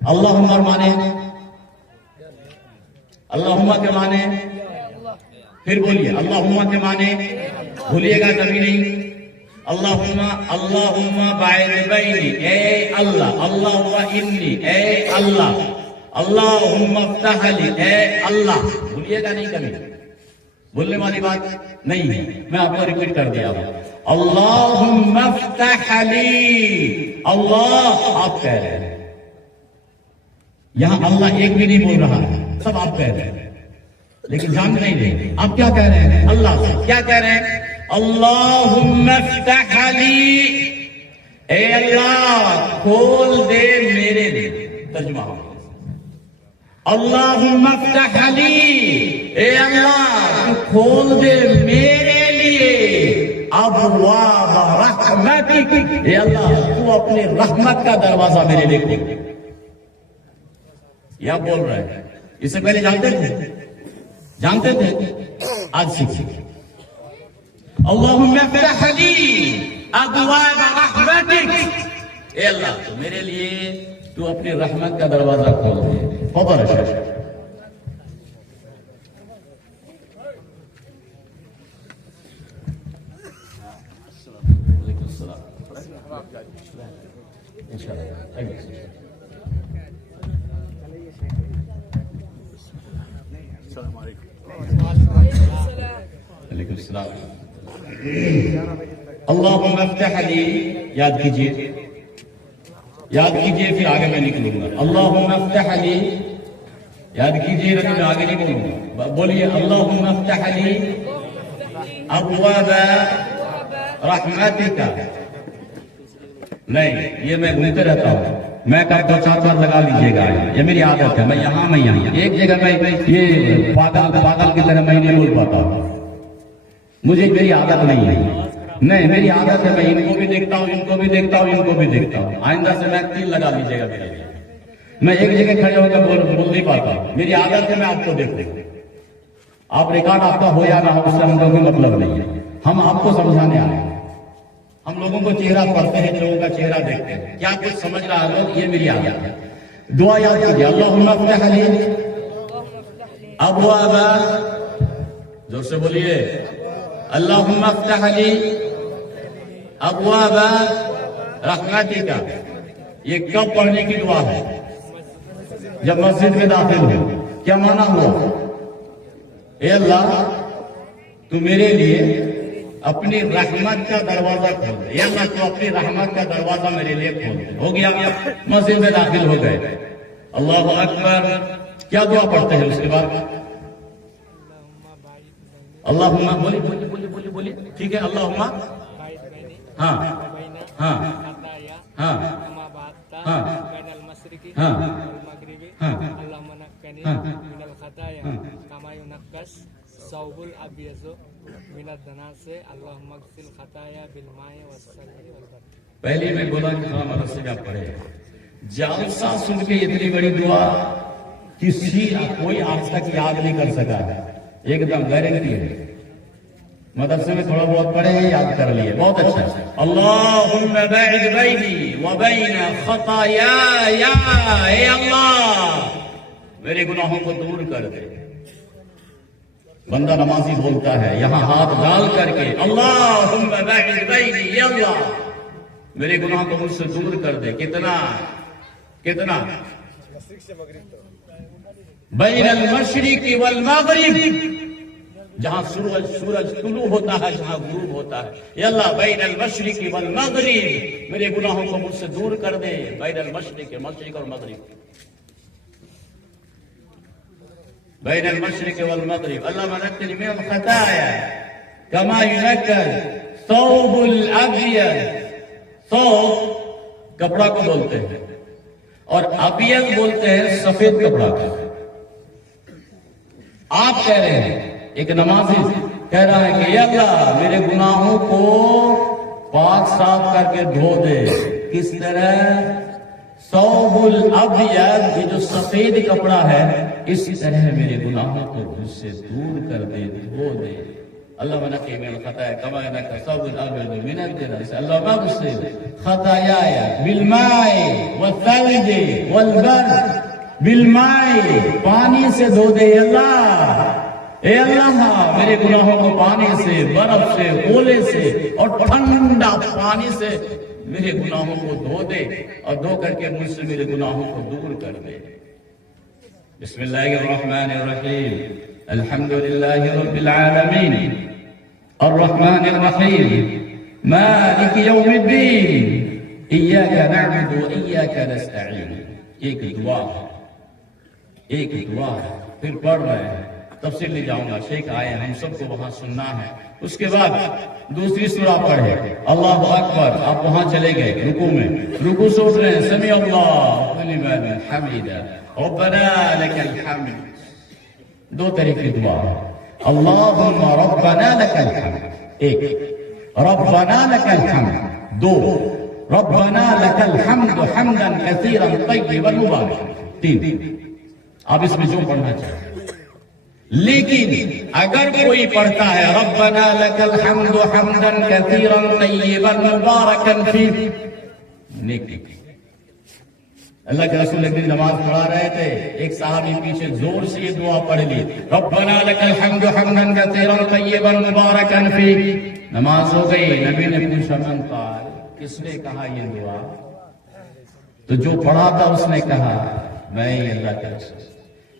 اللہم معنی، اللہم کے معنی، پھر بولیے اللہم کے معنی، بھولیے گا کبھی نہیں۔ اللہم باعث بینی اے اللہ، اللہم انی اے اللہ، اللہم افتح لی اے اللہ، بھولیے گا نہیں کبھی، بھولنے والی بات نہیں ہے، میں آپ کو ریپیٹ کر دیا ہوں۔ اللہم افتح لی، اللہ آپ کہہ رہے ہیں، یہاں اللہ ایک بھی نہیں بول رہا ہے، سب آپ کہہ رہے ہیں، لیکن جان نہیں رہے آپ کیا کہہ رہے ہیں؟ اللہ سے کیا کہہ رہے ہیں؟ اللہم افتح لی، اے اللہ کھول دے میرے لیے، ترجمہ ہو، اللہم افتح لی، اے اللہ تو کھول دے میرے لیے ابواب رحمتک، اے اللہ تو اپنے رحمت کا دروازہ میرے لیے کھول دے۔ یہ آپ بول رہے ہیں، اس سے پہلے جانتے تھے؟ جانتے تھے؟ آج سیکھیں۔ اللہم افتح لی ابواب رحمتک، اے اللہ تو میرے لیے تو اپنی رحمت کا دروازہ کھول دے۔ فضل شیخ۔ وعلیکم السلام۔ انشاءاللہ۔ وعلیکم السلام۔ اللہم افتح لی، یاد کیجئے، یاد کیجئے، پھر آگے میں نکلوں گا۔ اللہم افتح لی، یاد کیجئے، میں آگے نہیں بولوں گا، بولیے اللہم افتح لی ابواب رحمتک. نہیں، یہ میں گھومتے رہتا ہوں، میں کب 2-4 لگا لیجئے گا، یہ میری عادت ہے، میں یہاں ایک جگہ میں یہ پاگل کی طرح میں نہیں بول پاتا ہوں، مجھے میری عادت نہیں ہے. نہیں، میری عادت ہے، میں ان کو بھی دیکھتا ہوں، ان کو بھی دیکھتا ہوں، ان کو بھی دیکھتا ہوں. آئندہ سے میں 3 لگا لیجئے گا میرے لیے. میں ایک جگہ کھڑے ہو کر بول نہیں پاتا، میری عادت ہے میں آپ کو دیکھوں. آپ ریکارڈ آپ کا ہو یا نہ ہو اس سے ہم لوگوں کو مطلب نہیں ہے، ہم آپ کو سمجھانے آئے ہیں. ہم لوگوں کو چہرہ پڑھتے ہیں، لوگوں کا چہرہ دیکھتے ہیں، کیا کچھ سمجھ رہا ہے لوگ، یہ میری عادت ہے. دعا یاد کیجیے، اللہم افتح لی ابواب، زور سے بولیے، اللہم افتح لی ابواب رحمتک. یہ کب پڑھنے کی دعا ہے؟ جب مسجد میں داخل ہو. کیا معنی ہوا؟ اے اللہ تو میرے لیے اپنی رحمت کا دروازہ کھول دے. اے اللہ تو اپنی رحمت کا دروازہ میرے لیے کھول دے. ہو گیا، مسجد میں داخل ہو گئے. اللہ اکبر. کیا دعا پڑھتے ہیں اس کے بعد؟ اللہم، بولی ٹھیک ہے. اللہم، ہاں ہاں ہاں ہاں ہاں ہاں من الخطايا كما ينقش الثوب الابيض من الدنس اللهم اغسل خطايا بالماء والثلج والبرد. پہلے میں بولا کہ ہاں مدرسے میں پڑھے، جلسہ سن کے اتنی بڑی دعا کوئی آج تک یاد نہیں کر سکا. ایک دم گارنٹی ہے. مدرسے میں تھوڑا بہت پڑھے ہیں، یاد کر لیے، بہت اچھا ہے. اللہم باعد بینی وبین خطایای، اے اللہ میرے گناہوں کو دور کر دے. بندہ نمازی بولتا ہے یہاں ہاتھ ڈال کر کے، اللہم باعد بینی، اے اللہ میرے گناہ کو مجھ سے دور کر دے. کتنا بین المشرق والمغرب، جہاں سورج طلوع ہوتا ہے، جہاں غروب ہوتا ہے. اے اللہ بین المشرق والمغرب، میرے گناہوں کو مجھ سے دور کر دے. بین المشرق، مشرق اور مغرب، بین المشرق والمغرب. اللہ منقل من الخطايا كما ينقل ثوب الابيض. ثوب کپڑا کو بولتے ہیں، اور ابیض بولتے ہیں سفید کپڑا کو. آپ کہہ رہے ہیں، ایک نمازی کہہ رہا ہے کہ یا اللہ میرے گناہوں کو پاک صاف کر کے دھو دے. کس طرح؟ ثوب الابیض، یہ جو سفید کپڑا ہے، اسی طرح میرے گناہوں کو مجھ سے دور کر دے، دھو دے. اللہ منقی من الخطايا كما ينقى الثوب الابيض من الدنس اللهم اغسل خطاياي بالماء والثلج والبرد. بالماء، پانی سے دھو دے. اے اللہ میرے گناہوں کو پانی سے، برف سے، اولے سے اور ٹھنڈا پانی سے میرے گناہوں کو دھو دے، اور دھو کر کے مجھ سے میرے گناہوں کو دور کر دے. بسم اللہ الرحمن الرحیم. الحمد للہ رب العالمین الرحمن الرحیم مالک یوم الدین ایاک نعبد و ایاک نستعین. ایک دعا پھر پڑھ رہے ہیں. تفصیل لے جاؤں گا، شیخ آئے، ہم سب کو وہاں سننا ہے. اس کے بعد دوسری سورہ پڑھے، اللہ اکبر. آپ وہاں چلے گئے رکوع میں، رکوع سے اٹھ رہے ہیں، سمیع اللہ لمن حمدہ ربنا لک الحمد. دو طریقے دعا، اللہم ربنا لک الحمد. ایک، ربنا لک الحمد. دو، ربنا لک الحمد حمدا کثیرا طیبا مبارکا. تین، آپ اس میں جو پڑھنا چاہیں. لیکن اگر کوئی پڑھتا ہے ربنا لک الحمد حمدا کثیرا طیبا مبارکا فیہ، نیکی. اللہ کے رسول ایک دن نماز پڑھا رہے تھے، ایک صحابی پیچھے زور سے یہ دعا پڑھ لی، ربنا لک الحمد حمدا کثیرا طیبا مبارکا فیہ. نماز ہو گئی، نبی نے پوچھا من قال، کس نے کہا یہ دعا؟ تو جو پڑھا تھا اس نے کہا میں ہی اللہ کے رسول.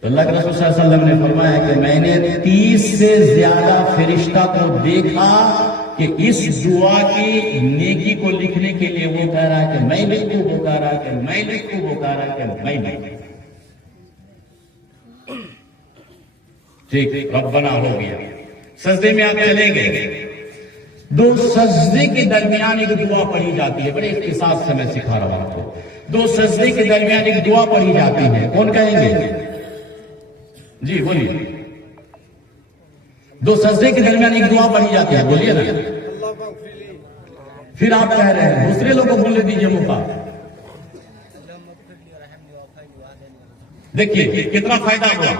تو اللہ کے رسول صلی اللہ علیہ وسلم نے فرمایا کہ میں نے 30 سے زیادہ فرشتہ کو دیکھا کہ اس دعا کی نیکی کو لکھنے کے لیے وہ کہہ رہا ہے کہ میں لکھوں، وہ کہہ رہا ہے کہ میں لکھوں، وہ کہہ رہا ہے کہ میں لکھوں. ٹھیک، ربنا ہو گیا. سجدے میں آپ چلے گئے، دو سجدے کے درمیان ایک دعا پڑھی جاتی ہے، بڑے اختصاص سے میں سکھا رہا ہوں آپ کو. دو سجدے کے درمیان ایک دعا پڑھی جاتی ہے، کون کہیں گے؟ جی بولیے. دو سجدے کے درمیان ایک دعا پڑھی جاتی ہے، بولیے نا. پھر آپ کہہ رہے ہیں دوسرے لوگوں کو بولنے دیجیے موقع. دیکھیے کتنا فائدہ ہوا،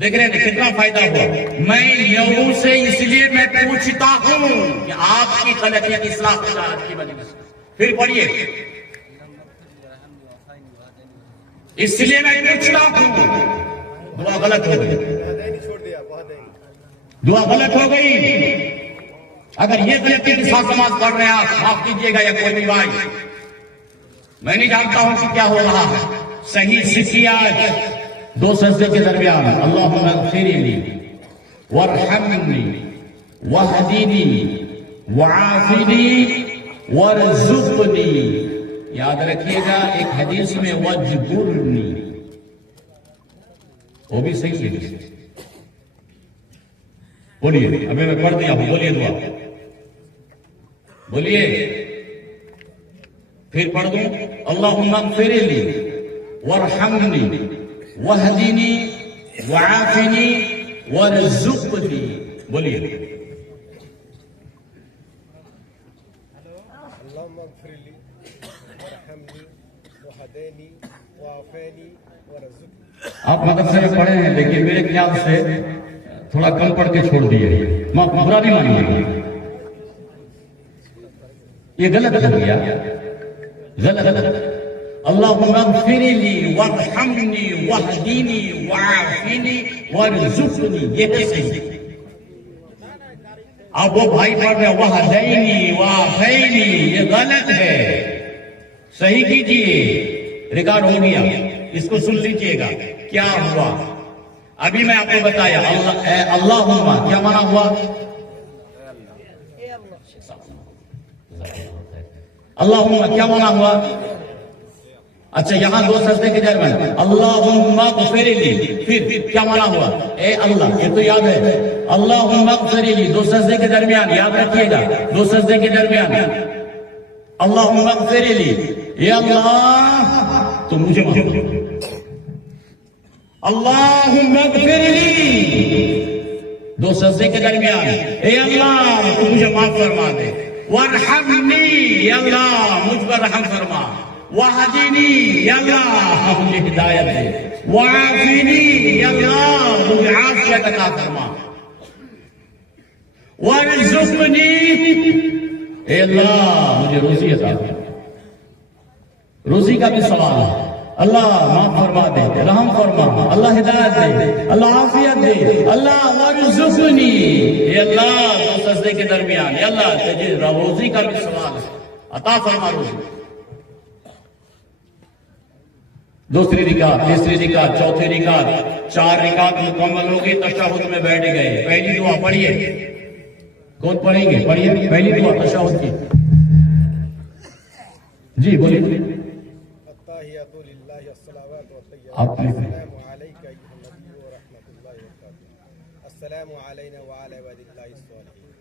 دیکھ رہے ہیں کتنا فائدہ ہوا. میں لوگوں سے اس لیے میں پوچھتا ہوں کہ آپ کی غلطیاں اصلاح ہو جائے کی وجہ سے. پھر پڑھیے، اس لیے میں پوچھتا ہوں. دعا غلط ہو گئی، دعا غلط ہو گئی. اگر یہ غلطی کے ساتھ نماز پڑھ رہے ہیں آپ معاف کیجیے گا، یا کوئی بھی بھائی، میں نہیں جانتا ہوں کہ کیا ہو رہا ہے. صحیح سیکھیے آج دو سجدے کے درمیان اللہم اغفر لی وارحمنی واہدینی وعافنی وارزقنی. یاد رکھیے گا ایک حدیث میں وجبرنی، وہ بھی صحیح ہے. بولیے، ابھی میں پڑھ دیا ہوں، بولیے دعا، بولیے. پھر پڑھ دوں اللہم اغفر لی وارحمنی واہدینی وعافنی وارزقنی. بولیے. اللهم اغفر لي وارحمني وهدني وعافني وارزقني. آپ مدرسے میں پڑھے ہیں لیکن میرے خیال سے تھوڑا کم پڑھ کے چھوڑ دیے. برا نہیں مانیے، یہ غلط ہو گیا، غلط. اللہم اغفر لی وارحمنی واہدینی وعافنی وارزقنی، یہ ہے صحیح. اب وہ بھائی پڑھ رہے ہیں وہدینی وعافنی، یہ غلط ہے. صحیح کیجئے، ریکارڈ ہو گیا، اس کو سن لیجئے گا کیا ہوا. ابھی میں آپ کو بتایا اللہم کیا مانا ہوا؟ اللہم کیا مانا ہوا؟ اچھا یہاں دو سجدے کے درمیان اللہم اغفر لی، پھر کیا مانا ہوا؟ اے اللہ. یہ تو یاد ہے اللہم اغفر لی، دو سجدے کے درمیان یاد رکھیے گا، دو سجدے کے درمیان اللہم اغفر لی. اے اللہ تو مجھے معاف کر. اللہم اغفر لی، دو سجدے کے درمیان اے اللہ تو مجھے معاف فرما دے. وارحمنی، اے اللہ مجھ پر رحم فرما. وہدینی، یا اللہ مجھے ہدایت دے. وعافنی، یا اللہ مجھے عافیت عطا فرما. وارزقنی، اے اللہ مجھے روزی عطا فرما. روزی کا بھی سوال ہے. اللہ معاف فرما دے، رحم فرما، اللہ ہدایت دے، اللہ عافیت دے. اللہ وارزقنی، اے اللہ دو سجدے کے درمیان اے اللہ تجھے روزی کا بھی سوال ہے، عطا فرما روزی. دوسری رکعت، تیسری رکعت، چوتھی رکعت، 4 رکعت مکمل ہوگی، تشہد میں بیٹھ گئے. پہلی دعا پڑھیے، کون پڑھیں گے؟ پڑھیے پہلی دعا تشہد کی. جی بولیے. التحیات للہ الصلوات آپ نے السلام علیک ایھا النبی ورحمۃ اللہ وبرکاتہ. السلام علینا وعلی عباد اللہ الصالحین.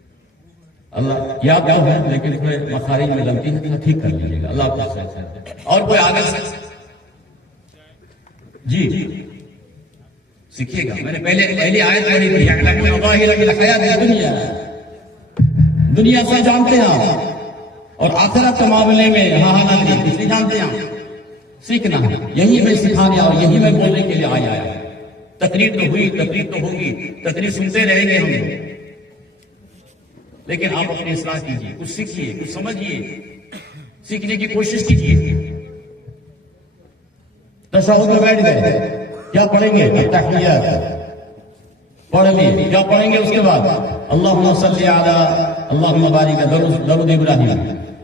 اللہ یاد تو ہے لیکن اس میں مخارج میں غلطی ہے، ٹھیک کر لیجیے گا. اللہ آپ سے. اور کوئی آگے سے جی سیکھیے گا. میں نے پہلی آیت پڑھی تھی یعلمون ظاہرا من الحیات الدنیا، دنیا سے جانتے ہیں اور آخرت کے معاملے میں ہاں نہیں، اس لیے جانتے ہیں. سیکھنا ہے، یہی میں سکھانے اور یہی میں بولنے کے لیے آیا ہے. تقریر تو ہوئی، تقریر تو ہوگی، تقریر سنتے رہیں گے ہم لوگ، لیکن آپ اپنی اصلاح کیجیے، کچھ سیکھیے، کچھ سمجھیے، سیکھنے کی کوشش کیجیے. تشہد میں بیٹھ گئے، کیا پڑھیں گے؟ التحیات پڑھ لیے. کیا پڑھیں گے اس کے بعد؟ اللہم صلی علی اللہم بارک، درود ابراہیم.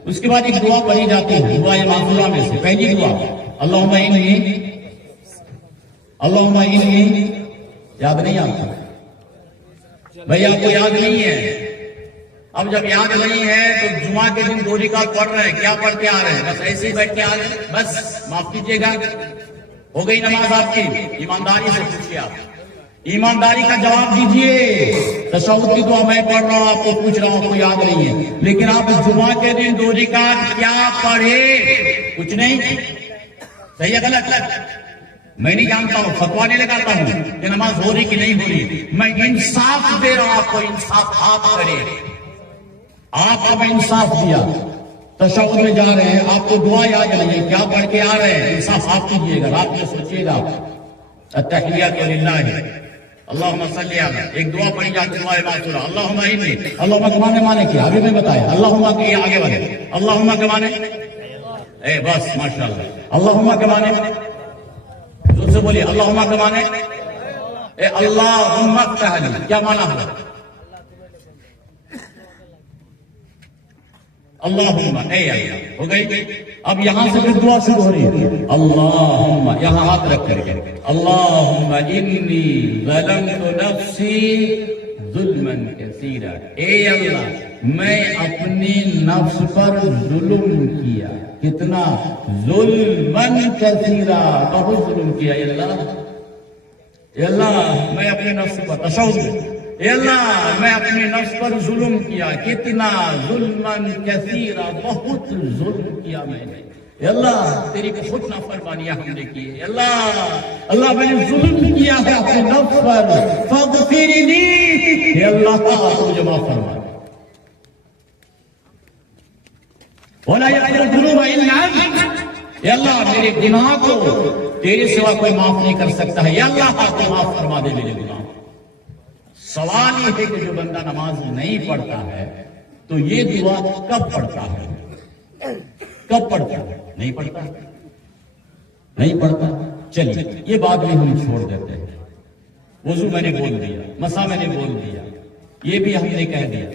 اس کے بعد ایک دعا پڑھی جاتی ہے دعا معصورہ میں سے. پہلی دعا اللہم انی، یاد نہیں آتا بھائی؟ آپ کو یاد نہیں ہے؟ اب جب یاد نہیں ہے تو جمعہ کے دن 2 رکعت پڑھ رہے ہیں، کیا پڑھ کے آ رہے ہیں؟ بس ایسے ہی بیٹھ کے آ رہے ہیں. بس معاف کیجیے گا، ہو گئی نماز آپ کی. ایمانداری سے پوچھیے آپ ایمانداری کا جواب دیجئے. تشہد کی دعا میں پڑھ رہا ہوں، آپ کو پوچھ رہا ہوں، آپ کو یاد نہیں ہے، لیکن آپ جمعہ کے دن 2 رکعت کیا پڑھے؟ کچھ نہیں. صحیح ہے غلط؟ میں نہیں جانتا ہوں، فتوا نہیں لگاتا ہوں کہ نماز ہو رہی کہ نہیں ہو رہی. میں انصاف دے رہا ہوں آپ کو، انصاف آپ کرے. آپ کو میں انصاف دیا. تشہد میں جا رہے ہیں، آپ کو دعا یاد نہیں ہے، کیا پڑھ کے آ رہے ہیں؟ انصاف آپ کیجیے گا، رات میں سوچیے گا. التحیات للہ، اللہم صلی علی، ایک دعا پڑھی جاتی دعا معصورہ، اللہم انی، اللہم کے معنی کیا ابھی میں بتایا. اللہم کے یہ آگے والے، اللہم کے معنی بس ماشاءاللہ. اللہم کے معنی زور سے بولیے، اللہم کے معنی اللہم افتح لی، کیا معنی ہے؟ اللہم اے اللہ، ہو گئی. اب یہاں سے پھر دعا شروع ہو رہی ہے. اللہم، یہاں ہاتھ رکھ کر کے، اللہم انی ظلمت نفسی ظلما کثیرا، اے اللہ میں اپنی نفس پر ظلم کیا. کتنا؟ ظلما کثیرا، بہت ظلم کیا. اے اللہ میں اپنے نفس پر، تشہد میں، اے اللہ میں اپنے نفس پر ظلم کیا. کتنا؟ ظلما کثیرا، بہت ظلم کیا میں نے. اے اللہ تیری خود نافرمانیاں ہم نے کی ہے. اللہ میں نے ظلم کیا ہے اپنے نفس پر، فاغفرنی، اے اللہ تو مجھے معاف فرما. ولا یغفر الذنوب الا انت، اے اللہ میرے گناہ کو تیرے سوا کوئی معاف نہیں کر سکتا ہے. اے اللہ تو معاف فرما دے میرے گناہ. سوال یہ ہے کہ جو بندہ نماز نہیں پڑھتا ہے تو یہ دعا کب پڑھتا ہے؟ کب پڑھتا ہے؟ نہیں پڑھتا، نہیں پڑھتا. چلیے یہ بات بھی ہم چھوڑ دیتے ہیں. وضو میں نے بول دیا، مسا میں نے بول دیا، یہ بھی ہم نے کہہ دیا.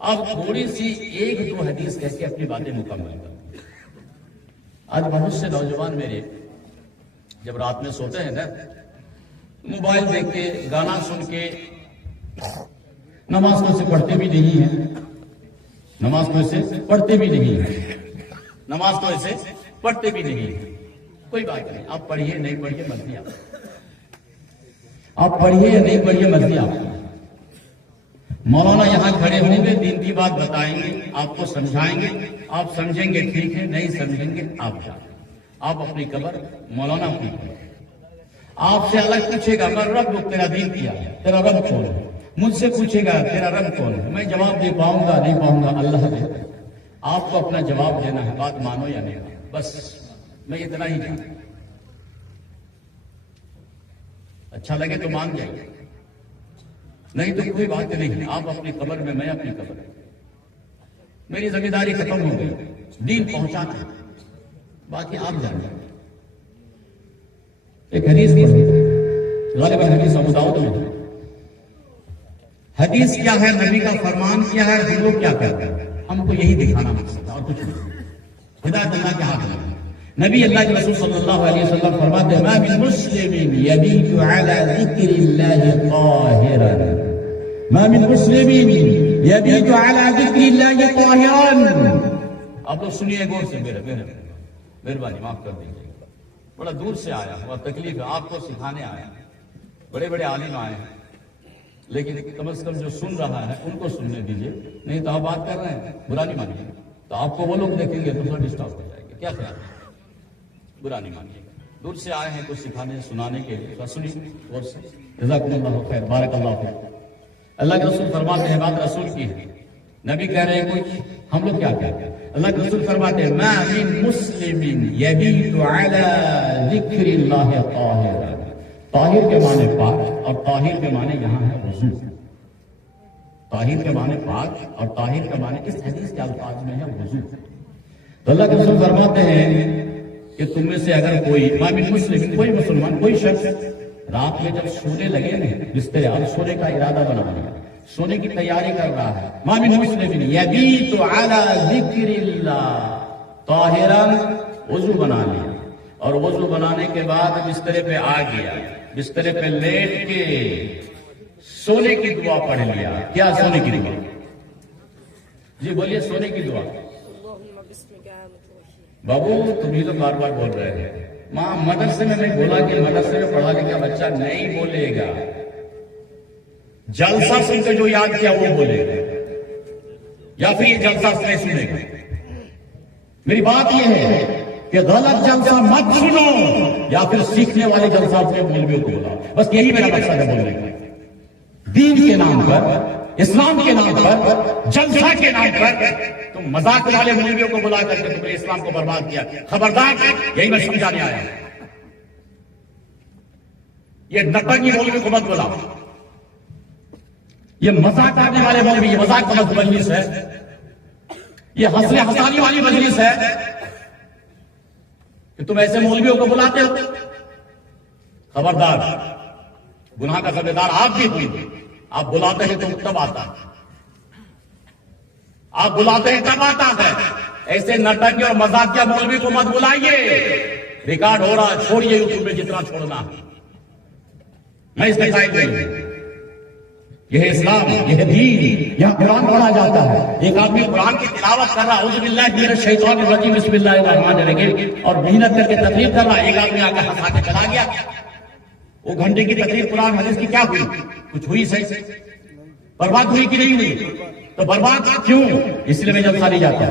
اب تھوڑی سی 1-2 حدیث کہہ کے اپنی باتیں مکمل کر. آج بہت سے نوجوان میرے جب رات میں سوتے ہیں نا، موبائل دیکھ کے، گانا سن کے، نماز کو سے پڑھتے بھی نہیں ہیں، نماز کو ایسے پڑھتے بھی نہیں ہیں، نماز کو ایسے پڑھتے بھی نہیں ہیں. کوئی بات نہیں، آپ پڑھیے نہیں پڑھیے مرضی آپ، آپ پڑھیے یا نہیں پڑھیے مرضی آپ. مولانا یہاں کھڑے ہوں گے، دین کی بات بتائیں گے، آپ کو سمجھائیں گے، آپ سمجھیں گے ٹھیک ہے، نہیں سمجھیں گے آپ جائیں. آپ اپنی قبر مولانا کی، آپ سے الگ پوچھے گا میں رب، تیرا دین کیا ہے، تیرا رب کون ہے. مجھ سے پوچھے گا تیرا رب کون ہے، میں جواب دے پاؤں گا نہیں پاؤں گا اللہ دے. آپ کو اپنا جواب دینا ہے، بات مانو یا نہیں مانو، بس میں اتنا ہی جانتا. اچھا لگے تو مان جائیے، نہیں تو کوئی بات نہیں. آپ اپنی قبر میں اپنی قبر میں. میری ذمہ داری ختم ہو گئی، دین پہنچانا ہے، باقی آپ جانیں. ایک حدیث پڑھی، غالباً حدیث ابو داؤد میں. حدیث کیا ہے، نبی کا فرمان کیا ہے، ہم لوگ کیا کہتے ہیں، ہم کو یہی دکھانا مقصد ہے اور کچھ نہیں. ہدایت اللہ کے ہاتھ میں. نبی اللہ کے رسول صلی اللہ علیہ وسلم فرماتے ہیں، ما من مسلم یبیت علی ذکر اللہ طاہرا، ما من مسلم یبیت علی ذکر اللہ طاہرا. آپ لوگ سنیے غور سے، مہربانی معاف کر دیجیے، بڑا دور سے آیا ہوا، تکلیف ہے، آپ کو سکھانے آیا. بڑے بڑے عالم آئے ہیں، لیکن کم از کم جو سن رہا ہے ان کو سننے دیجیے. نہیں تو آپ بات کر رہے ہیں، برا نہیں مانیے گا، تو آپ کو وہ لوگ دیکھیں گے تو تھوڑا ڈسٹرب ہو جائے گا. کیا خیال ہے؟ برا نہیں مانیے گا. دور سے آئے ہیں کچھ سکھانے سنانے کے لیے، سنیے غور سے. جزاکم اللہ خیر، بارک اللہ خیر. اللہ کے رسول فرماتے ہیں، بات رسول کی ہے، نبی کہہ رہے ہیں کچھ، ہم لوگ کیا کہتے ہیں. اللہ کے رسول فرماتے ہیں، ما من مسلم یبیت علی ذکر اللہ طاہرا. طاہر کے معنی پاک، اور طاہر کے معنی یہاں ہے وضو. طاہر کے معنی پاک اور طاہر کے معنی اس حدیث کے الفاظ میں ہے وضو. تو اللہ کے رسول فرماتے ہیں کہ تم میں سے اگر کوئی، ما من مسلم، کوئی مسلمان، کوئی شخص رات میں جب سونے لگے نا، بستر اور سونے کا ارادہ بنا لیا، سونے کی تیاری کر رہا ہے، ما من مسلم یبیت علی ذکر اللہ طاہرا، وضو بنا لیا، اور وضو بنانے کے بعد بستر پہ آ گیا، بستر پہ لیٹ کے سونے کی دعا پڑھ لیا. کیا سونے کی دعا؟ جی بولیے، سونے کی دعا. بابو تم ہی تو بار بار بول رہے ہیں. ماں مدرسے میں بولا کہ مدرسے میں پڑھا لکھا بچہ نہیں بولے گا، جلسہ سن کے جو یاد کیا وہ بولے گا، یا پھر یہ جلسہ نہیں سنے گا۔ میری بات یہ ہے کہ غلط جلسہ مت سنو، یا پھر سیکھنے والے جلسہ اپنے مولویوں کو بولا۔ بس یہی میرا مقصد ہے بولنے کا۔ دین کے نام پر، اسلام کے نام پر، جلسہ کے نام پر تم مذاق والے مولویوں کو بلا کر کے تم نے اسلام کو برباد کیا۔ خبردار، یہی میں سمجھانے آیا۔ یہ نٹنگی مولوی کو مت بلا، یہ مذاق کرنے والے مولوی، یہ مذاق کا مجلس ہے، یہ ہنسنے ہنسانے والی مجلس ہے کہ تم ایسے مولویوں کو بلاتے ہو۔ خبردار، گناہ کا ذمہ دار آپ بھی ہوئی۔ آپ بلاتے ہیں تو تب آتا ہے، آپ بلاتے ہیں تب آتا ہے۔ ایسے نٹنگی اور مذاقیہ مولوی کو مت بلائیے۔ ریکارڈ ہو رہا ہے، چھوڑیے یوٹیوب میں جتنا چھوڑنا ہے، میں اس میں قائل نہیں ہوں۔ یہ اسلام، یہ دین، یہاں قرآن پڑھا جاتا ہے۔ ایک آدمی قرآن کی تلاوت کر رہا، اعوذ باللہ من الشیطان الرجیم بسم اللہ الرحمن الرحیم، اور محنت کر کے تقریر کر رہا، ایک آدمی آ کر ہنسا کے چلا گیا۔ وہ گھنٹے کی تقریر قرآن حدیث کی کیا ہوئی؟ کچھ ہوئی صحیح؟ برباد ہوئی کہ نہیں ہوئی؟ تو برباد کیوں؟ اس لیے میں جلسہ نہیں جاتا،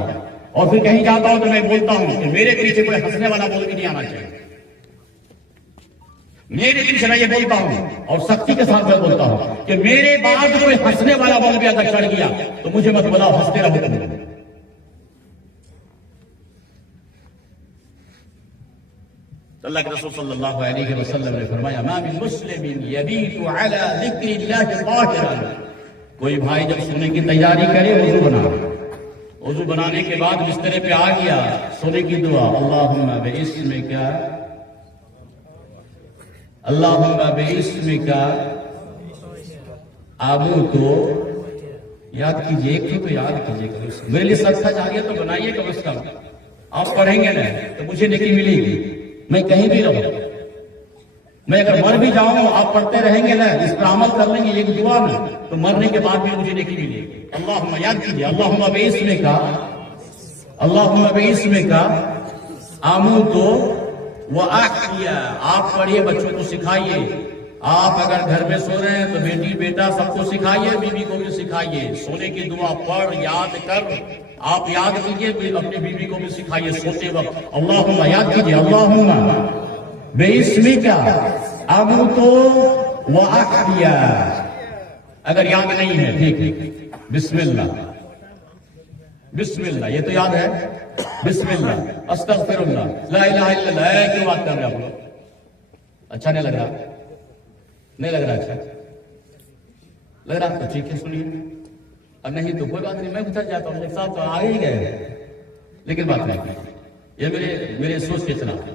اور پھر کہیں جاتا ہوں تو میں بولتا ہوں کہ میرے پیچھے کوئی ہنسنے والا مولوی نہیں آنا چاہیے۔ میرے پیچھے میں یہ بولتا ہوں، اور سختی کے ساتھ میں بولتا ہوں کہ میرے بعد کوئی ہنسنے والا مولوی اگر چڑھ گیا تو مجھے مت بلاؤ، ہنستے رہو تم۔ اللہ کے رسول صلی اللہ علیہ وسلم نے فرمایا ما من مسلم یبیت علی ذکر اللہ ظاہرا، کوئی بھائی جب سونے کی تیاری کرے وضو بنا، وضو بنانے کے بعد بسترے پہ آ گیا، سونے کی دعا اللہم باسمک اللہم باسمک آموت، یاد کیجئے، ایک تو یاد کیجئے، میرے لیے سچ سچ آگے تو بنائیے کم از کم۔ آپ پڑھیں گے نا تو مجھے نیکی ملے گی، میں کہیں بھی رہوں، میں اگر مر بھی جاؤں آپ پڑھتے رہیں گے نا، اس پر عمل کر لیں گے ایک دعا میں، تو مرنے کے بعد بھی مجھے نیکی ملے گی۔ اللہم، یاد کیجئے، اللہم باسمک آموت وأحیا، آپ پڑھیے، بچوں کو سکھائیے۔ آپ اگر گھر میں سو رہے ہیں تو بیٹی بیٹا سب کو سکھائیے، بیوی کو بھی سکھائیے، سونے کی دعا پڑھ یاد کر، آپ یاد کیجئے، اپنی بیوی کو بھی سکھائیے سوتے وقت۔ اللہم، یاد کیجئے، اللہم باسمک اموت واحیا۔ اگر یاد نہیں ہے ٹھیک، بسم اللہ، بسم اللہ، یہ تو یاد ہے، بسم اللہ، استغفر اللہ، لا الہ الا اللہ۔ کیوں بات کر رہے ہیں آپ لوگ؟ اچھا نہیں لگ رہا؟ نہیں لگ رہا اچھا؟ لگ رہا تو ٹھیک ہے، سنیے، اور نہیں تو کوئی بات نہیں، میں اتر جاتا ہوں، ایک ساتھ تو آ ہی گئے، لیکن بات نہیں، یہ میرے سوچ کے خلاف ہے۔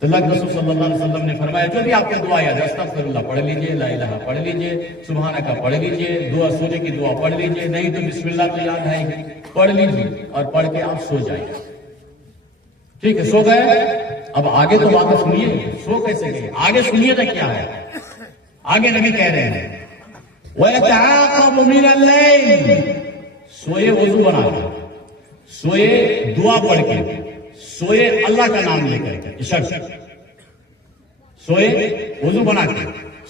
تو اللہ کے رسول صلی اللہ علیہ وسلم نے فرمایا جو بھی آپ کو دعا یاد ہے، استغفر اللہ پڑھ لیجئے، لا الہ پڑھ لیجئے، سبحانک پڑھ لیجئے، دعا سونے کی دعا پڑھ لیجئے، نہیں تو بسم اللہ تو یاد ہے ہی، پڑھ لیجئے اور پڑھ کے آپ سو جائیں۔ ٹھیک ہے، سو گئے؟ اب آگے تو بات سنیے، سو کیسے گئے؟ آگے سنیے تھا کیا ہے؟ آگے نبی کہہ رہے ہیں وَيَتَعَاقَبُ مِنَ اللَّيْلِ، سوئے وضو بنا کے، سوئے دعا پڑھ کے، سوئے اللہ کا نام لے کر کے، سوئے وضو بنا کے،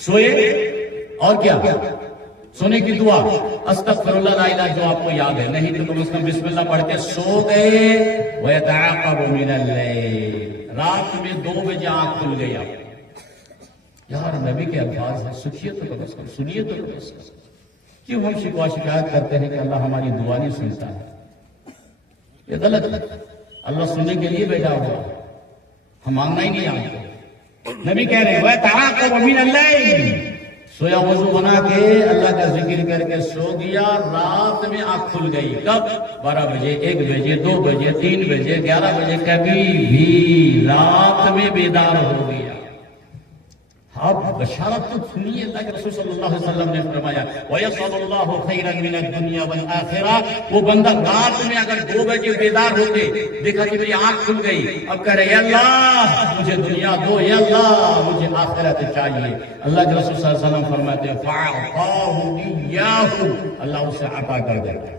سوئے اور کیا؟ سونے کی دعا استغفر اللہ لا الہ، جو آپ کو یاد ہے، نہیں تو کم از کم بسم اللہ پڑھ کے سو گئے۔ وَيَتَعَاقَبُ مِنَ اللَّيْلِ، رات میں 2 بجے آنکھ کھل گئی آپ۔ یار نبی کے الفاظ ہیں، سکھیے تو کم از کم، سنیے تو کم از کم۔ کیوں ہم شکوہ شکایت کرتے ہیں کہ اللہ ہماری دعا نہیں سنتا ہے؟ یہ غلط ہے، اللہ سننے کے لیے بیٹھا ہوا، ہم مانگنا ہی نہیں آتے۔ نبی کہہ رہے ہیں وَيَتَعَاقَبُ مِنَ اللَّيْلِ، سویا وضو بنا کے اللہ کا ذکر کر کے سو گیا، رات میں آنکھ کھل گئی، کب؟ 12 بجے، 1 بجے، 2 بجے، 3 بجے، 11 بجے، کبھی بھی رات میں بیدار ہو گیا۔ آپ بشارت تو سنیے، اللہ کے رسول صلی اللہ علیہ وسلم نے فرمایا وَيَسْأَلُ اللَّهُ خَيْرًا مِنَ الدُّنْيَا وَالْآخِرَةِ، وہ بندہ رات میں اگر 2 بجے بیدار ہوتے، دیکھا کہ میری آنکھ کھل گئی، اب کہہ رہے یا اللہ مجھے دنیا دو، یا اللہ مجھے آخرت چاہیے، اللہ کے رسول صلی اللہ علیہ وسلم فرماتے فَأَعْطَاهُ إِيَّاهُ، اللہ اسے عطا کر دیتا ہے۔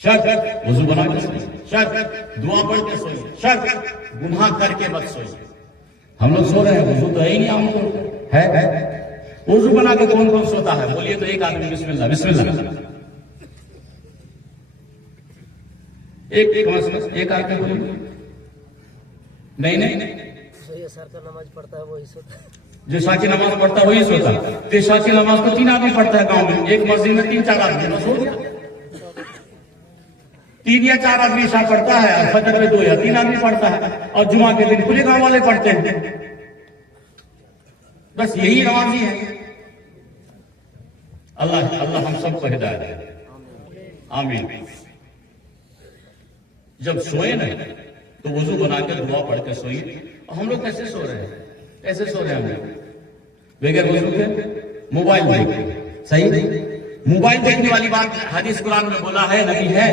شرط وضو بنا کے سوئیے، شرط دعا پڑھ کے سوئیے، شرط گناہ کر کے مت سوئیے۔ ہم لوگ سو رہے ہیں، وضو تو ہے ہی نہیں عام طور پر، ہے وضو بنا کے کون کون سوتا ہے؟ بولیے تو ایک آدمی بسم اللہ بسم اللہ، ایک آدمی بولیے نہیں نہیں، جو سر کا نماز پڑھتا ہے وہی سوتا ہے، جو عشاء کی نماز پڑھتا ہے وہی سوتا ہے۔ تو عشاء کی نماز تو 3 آدمی پڑھتا ہے گاؤں میں، ایک مسجد میں 3-4 آدمی بس ہو گیا۔ 3 یا 4 آدمی عشاء پڑھتا ہے، فجر میں 2 یا 3 آدمی پڑھتا ہے، اور جمعہ کے دن پورے گاؤں والے پڑھتے ہیں۔ بس یہی نمازی ہے۔ اللہ ہم سب کو ہدایت دے، آمین۔ جب سوئے نا تو وضو بنا کے دعا پڑھ کے سوئیے۔ ہم لوگ کیسے سو رہے ہیں؟ کیسے سو رہے ہیں ہم لوگ؟ بغیر وضو کے موبائل دیکھ، صحیح نہیں؟ موبائل دیکھنے والی بات حدیث قرآن میں بولا ہے، نبی ہے؟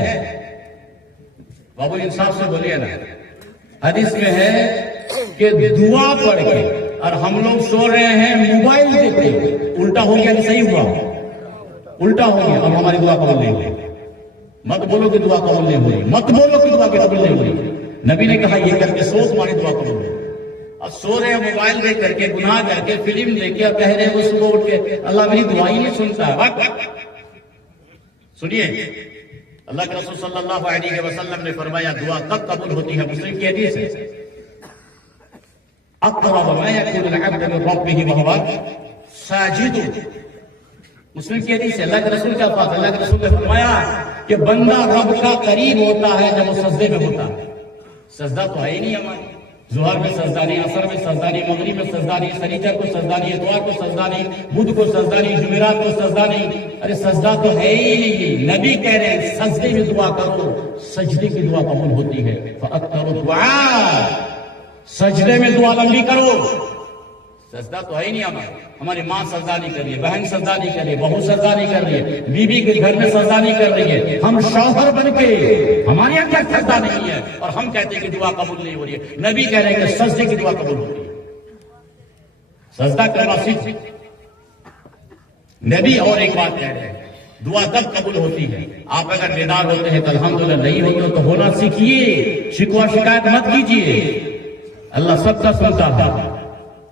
بابو انصاف سے بولیے نا، حدیث میں ہے کہ دعا پڑھ کے، اور ہم لوگ سو رہے ہیں موبائل دیکھ کے۔ الٹا ہو گیا کہ صحیح ہوا؟ الٹا ہو گیا۔ اب ہماری دعا قبول نہیں ہوئی۔ مت بولو کہ دعا قبول نہیں ہوئی، مت بولو کہ دعا قبول نہیں ہوئی۔ نبی نے کہا یہ کر کے سو، تمہاری دعا قبول ہوئی۔ اب سو رہے ہیں موبائل دیکھ کر کے، گناہ کر کے، فلم دیکھ کے، اور کہہ رہے ہیں وہ صبح اٹھ کے اللہ میری دعا ہی نہیں سنتا ہے۔ سنیے، اللہ کے رسول صلی اللہ علیہ وسلم نے فرمایا دعا کب قبول ہوتی ہے؟ مسلم کی حدیث ہے، اقرب ما يكون العبد من ربه وهو ساجد۔ مسلم کی حدیث ہے، اللہ کے رسول کیا بات ہے؟ اللہ کے رسول نے فرمایا کہ بندہ رب کا قریب ہوتا ہے جب وہ سجدے میں ہوتا ہے۔ سجدہ تو ہے ہی نہیں ہمارا، ظہر میں سجدہ نہیں، عصر میں سجدہ نہیں، مغرب میں سجدہ نہیں، سنیچر کو سجدہ نہیں، اتوار کو سجدہ نہیں، بدھ کو سجدہ نہیں، جمعرات کو سجدہ نہیں۔ ارے سجدہ تو ہے ہی نہیں۔ نبی کہہ رہے ہیں سجدے میں دعا کرو، سجدے کی دعا قبول ہوتی ہے۔ فَأَكْثَرُ الدُّعَاء، سجدے میں دعا لمبی کرو۔ سجدہ تو ہے ہی نہیں ہمارا، ہماری ماں سجدہ نہیں کر رہی ہے، بہن سجدہ نہیں کر رہی ہے، بہو سجدہ نہیں کر رہی ہے، بیوی کے گھر میں سجدہ نہیں کر رہی ہے۔ ہم شوہر بن کے ہمارے یہاں کیا سجدہ نہیں ہے، اور ہم کہتے ہیں کہ دعا قبول نہیں ہو رہی ہے۔ نبی کہہ رہے ہیں کہ سجدے کی دعا قبول ہوتی ہے، سجدہ کرنا سیکھ۔ نبی اور ایک بات کہہ رہے ہیں، دعا تب قبول ہوتی ہے آپ اگر بیدار ہوتے ہیں تو الحمدللہ، نہیں ہوتے تو ہونا سیکھیے، شکوہ شکایت مت کیجیے۔ اللہ سب کا سنتا ہے،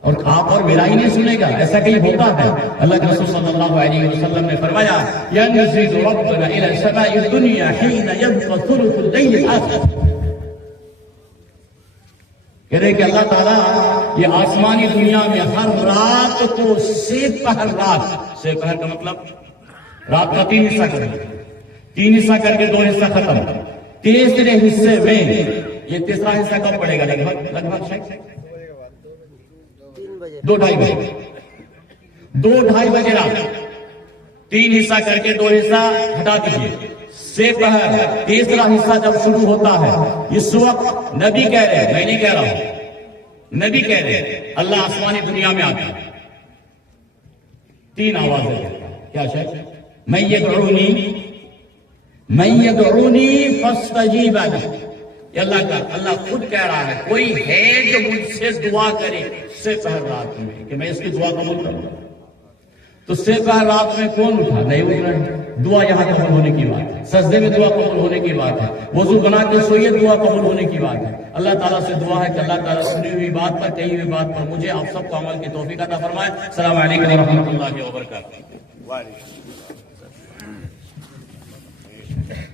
اور آپ اور میرا ہی نہیں سنے گا، ایسا کہیں ہوتا ہے؟ اللہ کے رسول صلی اللہ علیہ وسلم نے فرمایا ينزل ربنا الى سماء الدنيا حين يبقى ثلث الليل الاخر، کہہ رہے کہ اللہ تعالیٰ یہ آسمانی دنیا میں ہر رات کو سے پہر، رات سے پہر کا مطلب رات کا 3 حصہ کر دیں، 3 حصہ کر کے 2 حصہ ختم، تیسرے حصے میں یہ تیسرا حصہ کب پڑے گا؟ لگ بھگ 2-2:30 بجے، 2-2:30 بجے رات، 3 حصہ کر کے 2 حصہ ہٹا دیجیے، سے پہر تیسرا حصہ جب شروع ہوتا ہے، اس وقت نبی کہہ رہے ہیں، میں نہیں کہہ رہا ہوں، نبی کہہ رہے ہیں اللہ آسمانی دنیا میں آتا ہے، 3 آوازیں، کیا شاید من یدعونی فاستجیب لی، یہ اللہ خود کہہ رہا ہے کوئی ہے جو مجھ سے دعا کرے سے پہر رات میں کہ میں اس کی دعا قبول کروں۔ تو سے پہر رات میں کون اٹھا؟ نہیں اٹھ رہے۔ دعا یہاں قبول ہونے کی بات ہے، سجدے میں دعا قبول ہونے کی بات ہے، وضو بنا کے سوئیے دعا قبول ہونے کی بات ہے۔ اللہ تعالیٰ سے دعا ہے کہ اللہ تعالیٰ سنی ہوئی بات پر، کہی ہوئی بات پر مجھے آپ سب کو عمل کی توفیق عطا فرمائے۔ السلام علیکم ورحمۃ اللہ وبرکاتہ۔